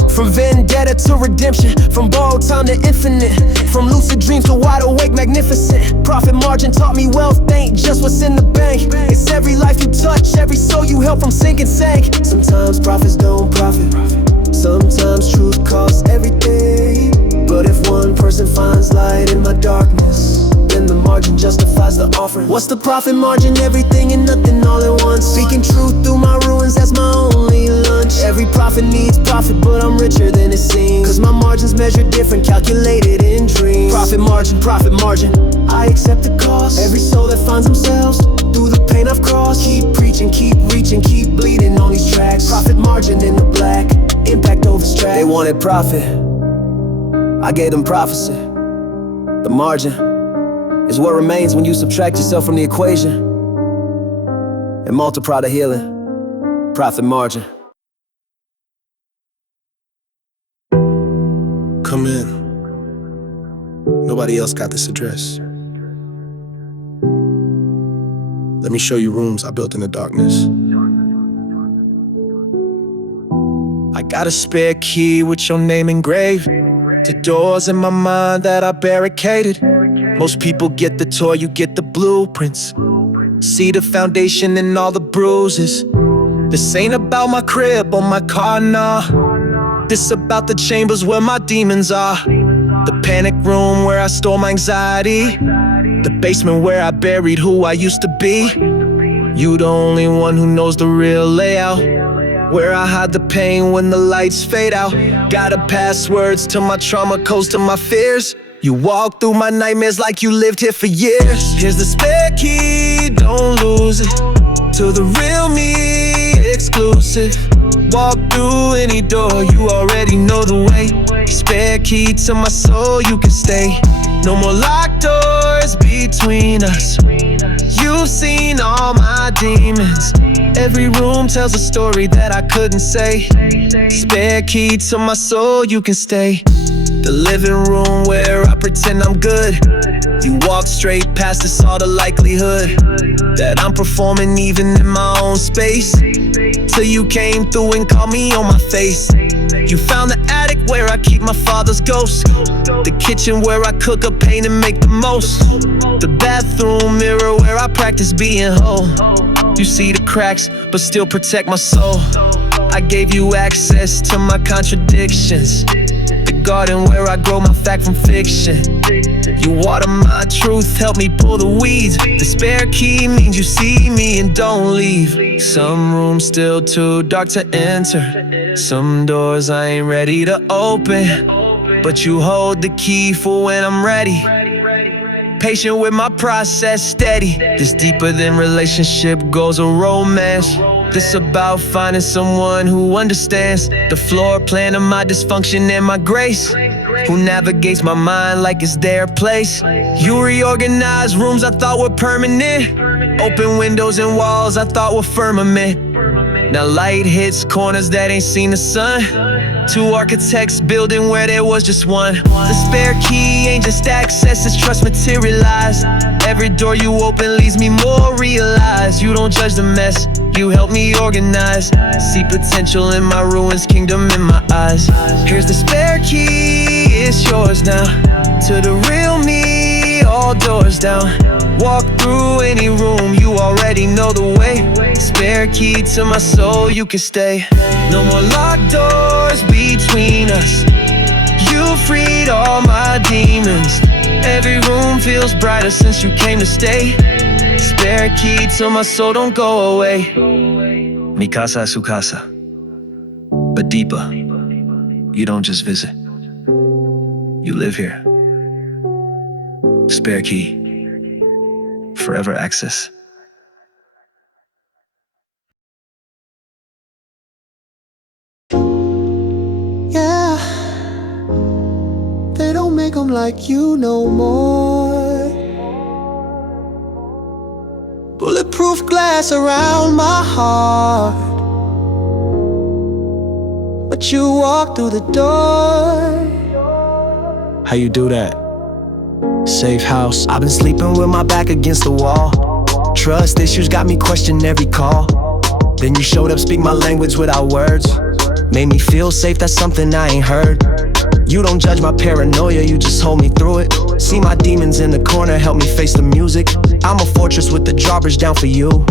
From vendetta to redemption, from borrowed time to infinite, from lucid dreams to wide awake magnificent. Profit margin taught me wealth ain't just what's in the bank, it's every life you touch, every soul you help from sink and sank. Sometimes prophets don't profit, sometimes truth costs everything. But if one person finds light in my darkness, then the margin justifies the offering. What's the profit margin? Everything and nothing all at once. Speaking truth through my ruins, that's my only lunch. Every prophet needs profit, but I'm richer than it seems, cause my margins measure different, calculated in dreams. Profit margin, I accept the cost. Every soul that finds themselves through the pain I've crossed. Keep preaching, keep reaching, keep bleeding on these tracks. Profit margin in the black, impact over strat. They wanted profit, I gave them prophecy. The margin, is what remains when you subtract yourself from the equation and multiply the healing, profit margin. Come in. Nobody else got this address. Let me show you rooms I built in the darkness. I got a spare key with your name engraved to doors in my mind that I barricaded. Most people get the tour, you get the blueprints. See the foundation and all the bruises. This ain't about my crib or my car, nah. This about the chambers where my demons are. The panic room where I store my anxiety. The basement where I buried who I used to be. You the only one who knows the real layout, where I hide the pain when the lights fade out. Got a passwords to my trauma, codes to my fears. You walk through my nightmares like you lived here for years. Here's the spare key, don't lose it. To the real me, exclusive. Walk through any door, you already know the way. Spare key to my soul, you can stay. No more locked doors between us. You've seen all my demons. Every room tells a story that I couldn't say. Spare key to my soul, you can stay. The living room where I pretend I'm good. You walk straight past, it's all the likelihood that I'm performing even in my own space. Till you came through and called me on my face. You found the attic where I keep my father's ghost. The kitchen where I cook up pain and make the most. The bathroom mirror where I practice being whole. You see the cracks, but still protect my soul. I gave you access to my contradictions. The garden where I grow my fact from fiction. You water my truth, help me pull the weeds. The spare key means you see me and don't leave. Some rooms still too dark to enter. Some doors I ain't ready to open, but you hold the key for when I'm ready. Patient with my process, steady. This deeper than relationship goes a romance. This about finding someone who understands the floor plan of my dysfunction and my grace, who navigates my mind like it's their place. You reorganize rooms I thought were permanent. Open windows and walls I thought were firmament. Now light hits corners that ain't seen the sun. Two architects building where there was just one. The spare key ain't just access, it's trust materialized. Every door you open leaves me more realized. You don't judge the mess, you help me organize. See potential in my ruins, kingdom in my eyes. Here's the spare key, it's yours now. To the real me, all doors down. Walk through any room, you already know the way. Spare key to my soul, you can stay. No more locked doors between us. You freed all my demons. Every room feels brighter since you came to stay. Spare key to my soul, don't go away. Mi casa es su casa, but deeper. You don't just visit, you live here. Spare key, forever access. Yeah, they don't make them like you no more. Bulletproof glass around my heart, but you walk through the door. How you do that? Safe house. I've been sleeping with my back against the wall. Trust issues got me questioning every call. Then you showed up, speak my language without words. Made me feel safe, that's something I ain't heard. You don't judge my paranoia, you just hold me through it. See my demons in the corner, help me face the music. I'm a fortress with the drawbridge down for you,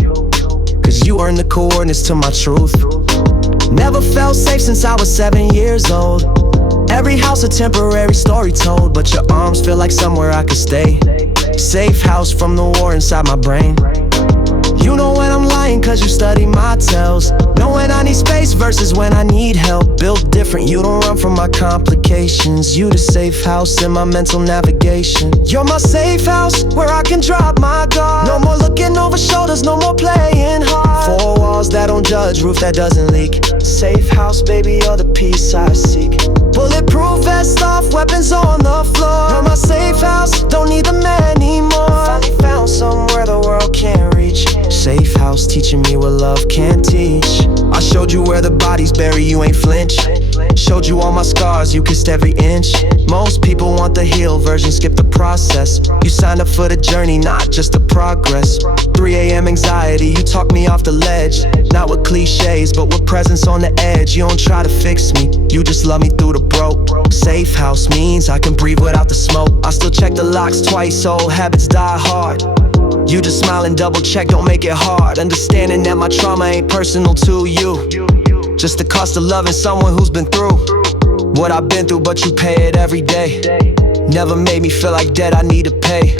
cause you earned the coordinates to my truth. Never felt safe since I was 7 years old. Every house a temporary story told, but your arms feel like somewhere I could stay. Safe house from the war inside my brain. You know when I'm lying cause you study my tells. Know when I need space versus when I need help. Built different, you don't run from my complications. You the safe house in my mental navigation. You're my safe house where I can drop my guard. No more looking over shoulders, no more playing hard. Four walls that that don't judge, roof that doesn't leak. Safe house, baby, you're the peace I seek. Bulletproof vest off, weapons on the floor. You're my safe house, don't need them anymore. Finally found somewhere the world can't reach. Safe house, teaching me what love can't teach. I showed you where the bodies bury, you ain't flinch. Showed you all my scars, you kissed every inch. Most people want the heal version, skip the process. You signed up for the journey, not just the progress. 3 a.m. anxiety, you talk me off the ledge. Not with cliches, but with presence on the edge. You don't try to fix me, you just love me through the broke. Safe house means I can breathe without the smoke. I still check the locks twice, old habits die hard. You just smile and double check, don't make it hard. Understanding that my trauma ain't personal to you, just the cost of loving someone who's been through what I've been through, but you pay it every day. Never made me feel like debt I need to pay.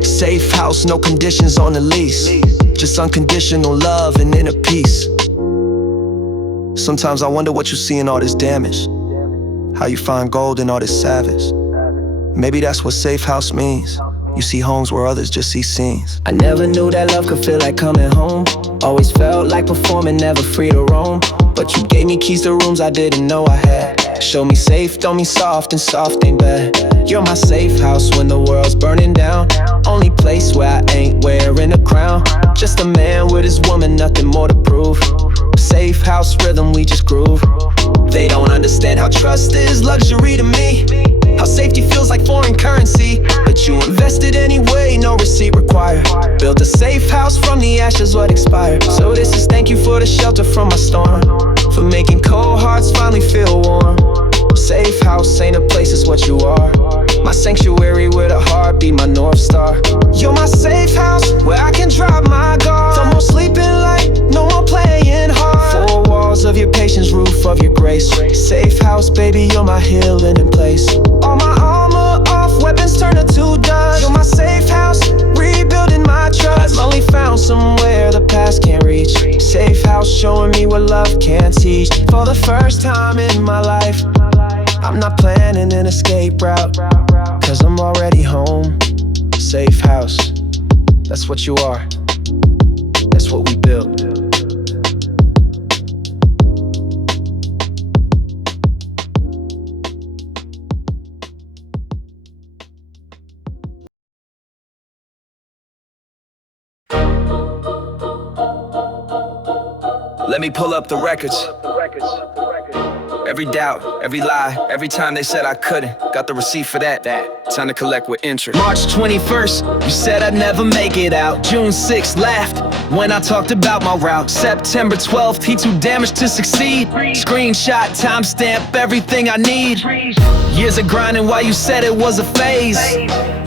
Safe house, no conditions on the lease, just unconditional love and inner peace. Sometimes I wonder what you see in all this damage, how you find gold in all this savage. Maybe that's what safe house means. You see homes where others just see scenes. I never knew that love could feel like coming home. Always felt like performing, never free to roam. But you gave me keys to rooms I didn't know I had. Show me safe, don't mean soft, and soft ain't bad. You're my safe house when the world's burning down. Only place where I ain't wearing a crown. Just a man with his woman, nothing more to prove. Safe house rhythm, we just groove. They don't understand how trust is luxury to me. How safety feels like foreign currency, but you invested anyway, no receipt required. Built a safe house from the ashes, what expired. So this is thank you for the shelter from my storm, for making cold hearts finally feel warm. Safe house ain't a place, it's what you are. My sanctuary with a heartbeat, my North Star. You're my safe house, where I can drop my guard. No more sleeping light, no more playing hard. 4 walls of your patience, roof of your grace. Safe house, baby, you're my healing in place. All my armor off, weapons turn to dust. You're my safe house, rebuilding my trust. Lonely found somewhere the past can't reach. Safe house, showing me what love can teach. For the first time in my life, I'm not planning an escape route, cause I'm already home. Safe house, that's what you are. That's what we built. Let me pull up the records. Every doubt, every lie, every time they said I couldn't. Got the receipt for that. Time to collect with interest. March 21st, you said I'd never make it out. June 6th, laughed when I talked about my route. September 12th, he too damaged to succeed. Screenshot, timestamp, everything I need. Years of grinding while you said it was a phase.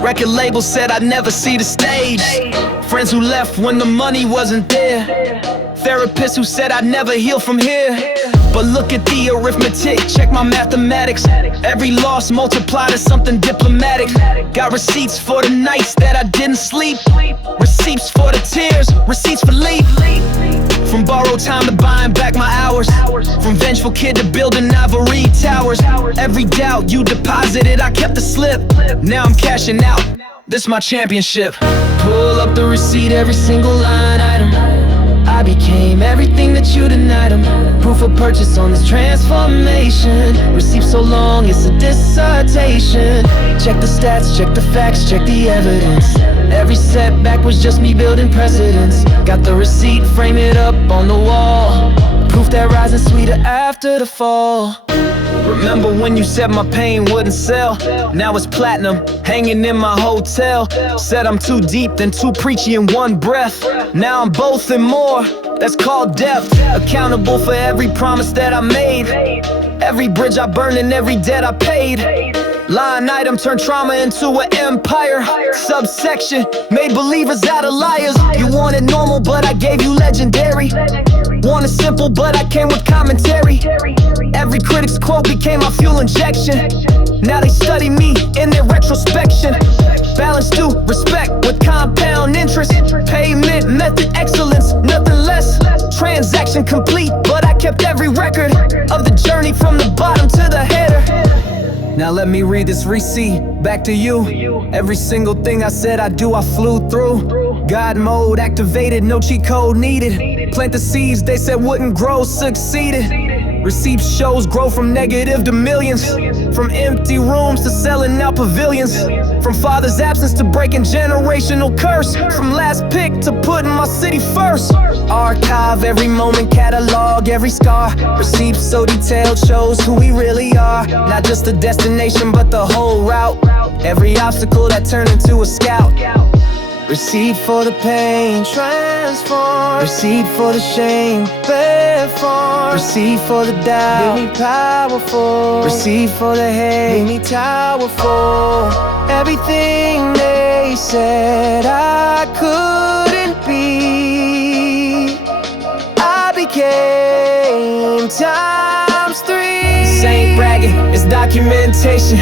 Record label said I'd never see the stage. Friends who left when the money wasn't there. Therapists who said I'd never heal from here. But look at the arithmetic, check my mathematics. Every loss multiplied to something diplomatic. Got receipts for the nights that I didn't sleep. Receipts for the tears, receipts for leave. From borrowed time to buying back my hours. From vengeful kid to building ivory towers. Every doubt you deposited, I kept the slip. Now I'm cashing out, this my championship. Pull up the receipt, every single line item. I became everything that you denied them. Proof of purchase on this transformation. Received so long, it's a dissertation. Check the stats, check the facts, check the evidence. Every setback was just me building precedence. Got the receipt, frame it up on the wall. Proof that rising sweeter after the fall. Remember when you said my pain wouldn't sell? Now it's platinum, hanging in my hotel. Said I'm too deep, then too preachy in one breath. Now I'm both and more, that's called depth. Accountable for every promise that I made. Every bridge I burned and every debt I paid. Line item turned trauma into an empire. Subsection, made believers out of liars. You wanted normal, but I gave you legendary. Wanted simple, but I came with commentary. Every critic's quote became my fuel injection. Now they study me in their retrospection. Balance due respect with compound interest. Payment method excellence, nothing less. Transaction complete, but I kept every record of the journey from the bottom to the header. Now let me read this receipt back to you. Every single thing I said I do, I flew through. God mode activated, no cheat code needed. Plant the seeds they said wouldn't grow, succeeded. Receipts shows grow from negative to millions. From empty rooms to selling out pavilions. From father's absence to breaking generational curse. From last pick to putting my city first. Archive every moment, catalog every scar. Receipts so detailed shows who we really are. Not just the destination but the whole route. Every obstacle that turned into a scout. Receipt for the pain, transform. Receipt for the shame, perform. Receipt for the doubt, made me powerful. Receipt for the hate, made me powerful. Everything they said I couldn't be, I became times 3. This ain't bragging, it's documentation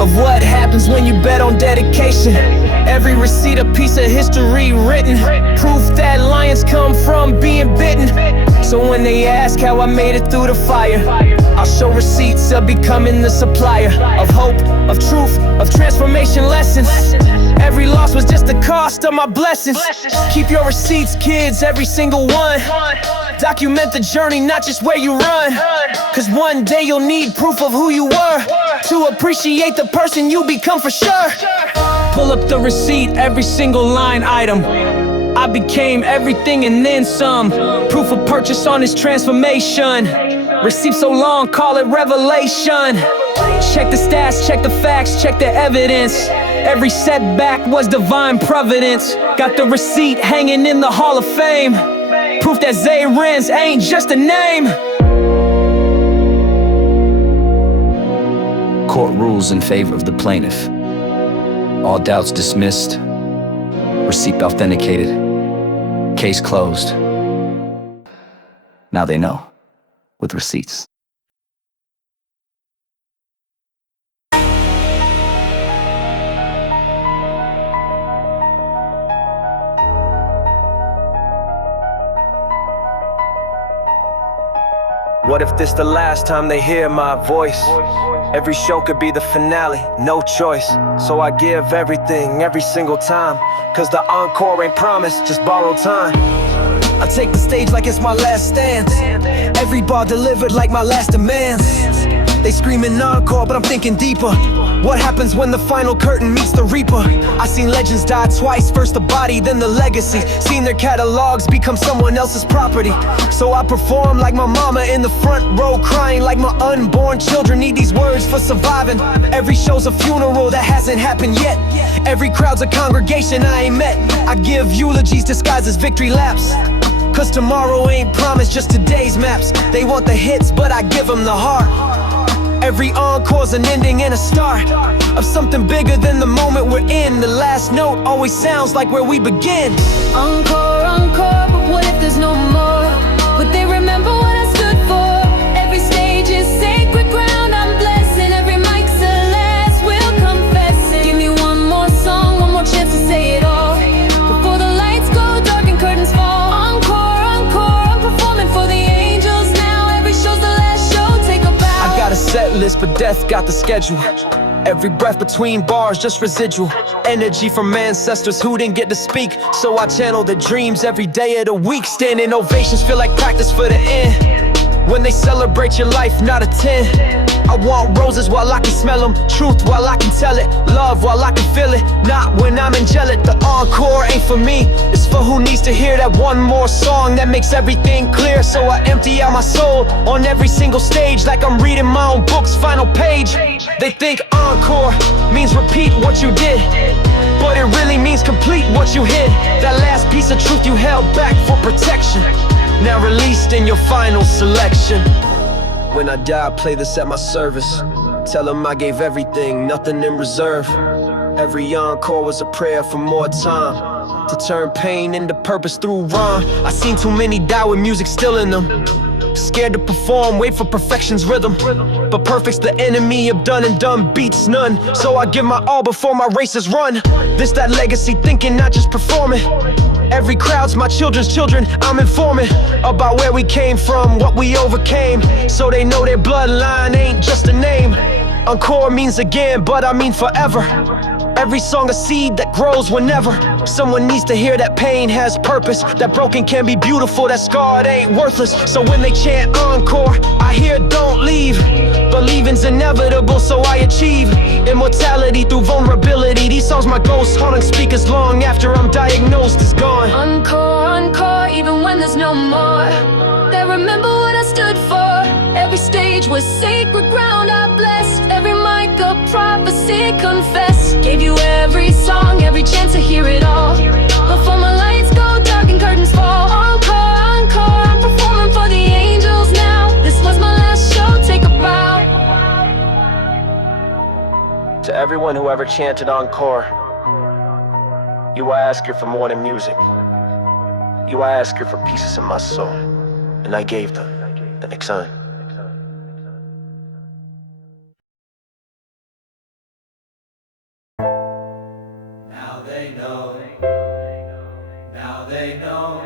of what happens when you bet on dedication. Every receipt a piece of history written. Proof that lions come from being bitten. So when they ask how I made it through the fire, I'll show receipts of becoming the supplier of hope, of truth, of transformation lessons. Every loss was just the cost of my blessings. Keep your receipts, kids, every single one. Document the journey, not just where you run. Cause one day you'll need proof of who you were to appreciate the person you become for sure. Pull up the receipt, every single line item. I became everything and then some. Proof of purchase on this transformation. Receipt so long, call it revelation. Check the stats, check the facts, check the evidence. Every setback was divine providence. Got the receipt hanging in the Hall of Fame. Proof that Zay Renz ain't just a name. Court rules in favor of the plaintiff. All doubts dismissed. Receipt authenticated. Case closed. Now they know, with receipts. What if this the last time they hear my voice? Every show could be the finale, no choice. So I give everything every single time. Cause the encore ain't promised, just borrowed time. I take the stage like it's my last stand. Every bar delivered like my last demands. They screaming encore, but I'm thinking deeper. What happens when the final curtain meets the reaper? I seen legends die twice, first the body, then the legacy. Seen their catalogs become someone else's property. So I perform like my mama in the front row, crying like my unborn children need these words for surviving. Every show's a funeral that hasn't happened yet. Every crowd's a congregation I ain't met. I give eulogies disguised as victory laps. Cause tomorrow ain't promised, just today's maps. They want the hits, but I give them the heart. Every encore's an ending and a start of something bigger than the moment we're in. The last note always sounds like where we begin. Encore, encore, but what if there's no more? Would they remember what I stood for? Every stage is sacred ground, I'm blessing. Every mic's a last will confess. Give me one more song, one more chance to say it all before the lights go dark and curtains fall. Encore, encore, I'm performing for the angels now. Every show's the last show, take a bow. I got a set list, but death got the schedule. Every breath between bars, just residual energy from ancestors who didn't get to speak. So I channel their dreams every day of the week. Standing ovations feel like practice for the end. When they celebrate your life, not a 10. I want roses while I can smell them, truth while I can tell it, love while I can feel it, not when I'm angelic. The encore ain't for me, it's for who needs to hear that one more song that makes everything clear. So I empty out my soul on every single stage like I'm reading my own book's final page. They think encore means repeat what you did, but it really means complete what you hid. That last piece of truth you held back for protection, now released in your final selection. When I die, play this at my service. Tell them I gave everything, nothing in reserve. Every encore was a prayer for more time, to turn pain into purpose through rhyme. I seen too many die with music still in them. Scared to perform, wait for perfection's rhythm. But perfect's the enemy of done and done beats none. So I give my all before my race is run. This that legacy thinking, not just performing. Every crowd's my children's children, I'm informing about where we came from, what we overcame, so they know their bloodline ain't just a name. Encore means again, but I mean forever. Every song a seed that grows whenever someone needs to hear that pain has purpose, that broken can be beautiful, that scarred ain't worthless. So when they chant encore, I hear don't leave. Believing's inevitable, so I achieve immortality through vulnerability. These songs my ghosts haunting speakers long after I'm diagnosed is gone. Encore, encore, even when there's no more. They remember what I stood for. Every stage was sacred ground I blessed. Every mic a prophecy confess. Gave you every song, every chance to hear it all. Before my lights go dark and curtains fall. Encore, encore, I'm performing for the angels now. This was my last show, take a bow. To everyone who ever chanted encore, you I ask you for more than music. You I ask you for pieces of my soul, and I gave them. The next time. Now they know. Now they know.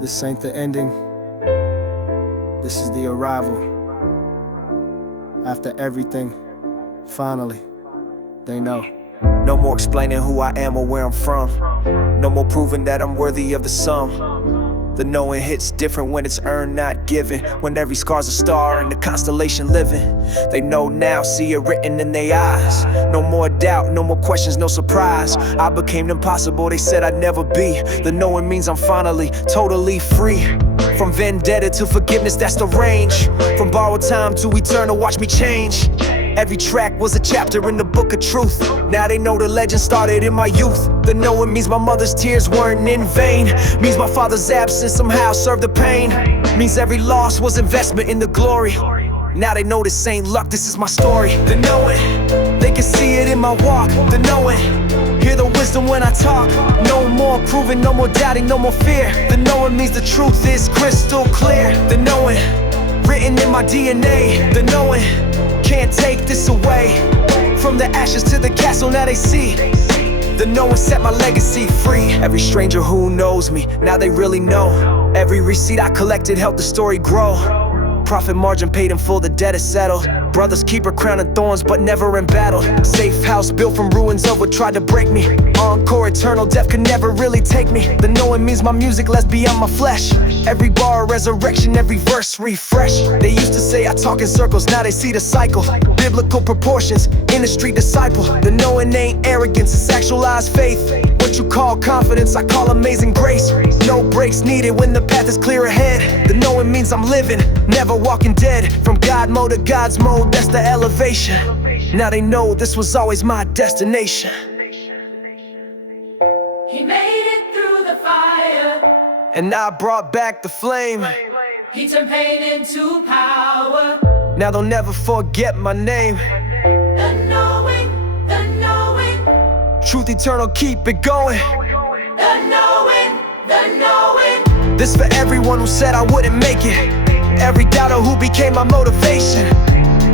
This ain't the ending. This is the arrival. After everything, finally, they know. No more explaining who I am or where I'm from. No more proving that I'm worthy of the sum. The knowing hits different when it's earned, not given. When every scar's a star and the constellation living. They know now, see it written in their eyes. No more doubt, no more questions, no surprise. I became impossible, they said I'd never be. The knowing means I'm finally, totally free. From vendetta to forgiveness, that's the range. From borrowed time to eternal, watch me change. Every track was a chapter in the book of truth. Now they know the legend started in my youth. The knowing means my mother's tears weren't in vain. Means my father's absence somehow served the pain. Means every loss was investment in the glory. Now they know this ain't luck, this is my story. The knowing, they can see it in my walk. The knowing, hear the wisdom when I talk. No more proving, no more doubting, no more fear. The knowing means the truth is crystal clear. The knowing, written in my DNA. The knowing, can't take this away. From the ashes to the castle, now they see. The knowing set my legacy free. Every stranger who knows me, now they really know. Every receipt I collected helped the story grow. Profit margin paid in full, the debt is settled. Brothers keep a crown of thorns, but never in battle. Safe house built from ruins of what tried to break me. Encore, eternal death could never really take me. The knowing means my music lasts beyond my flesh. Every bar a resurrection, every verse refresh. They used to say I talk in circles, now they see the cycle. Biblical proportions, industry disciple. The knowing ain't arrogance, it's actualized faith. What you call confidence, I call amazing grace. No breaks needed when the path is clear ahead. The knowing means I'm living, never walking dead. From God mode to God's mode, that's the elevation. Now they know this was always my destination. He made it through the fire, and I brought back the flame. he turned pain into power. Now they'll never forget my name. The knowing, the knowing, Truth eternal, keep it going. the knowing, the knowing. This for everyone who said I wouldn't make it. Every doubter who became my motivation.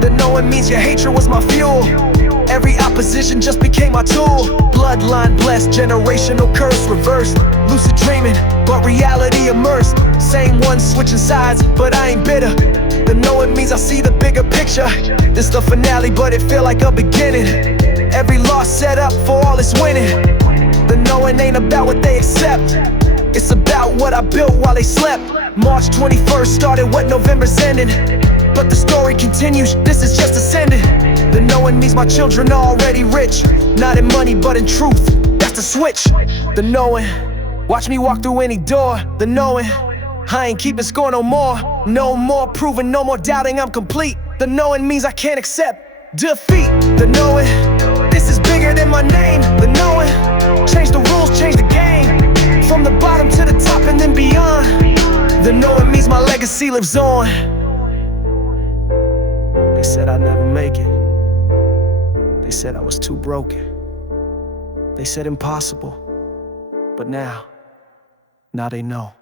The knowing means your hatred was my fuel. Every opposition just became my tool. Bloodline blessed, generational curse reversed. Lucid dreaming, but reality immersed. Same one switching sides, but I ain't bitter. The knowing means I see the bigger picture. This the finale, but it feel like a beginning. Every loss set up for all this winning. The knowing ain't about what they accept. It's about what I built while they slept. March 21st started what November's ending. But the story continues, this is just ascending. The knowing means my children are already rich. Not in money, but in truth, that's the switch. The knowing, watch me walk through any door. The knowing, I ain't keeping score no more. No more proving, no more doubting, I'm complete. The knowing means I can't accept defeat. The knowing, this is bigger than my name. The knowing, change the rules, change the game. From the bottom to the top and then beyond. The knowing means my legacy lives on. They said I'd never make it. They said I was too broken. They said impossible. But now they know.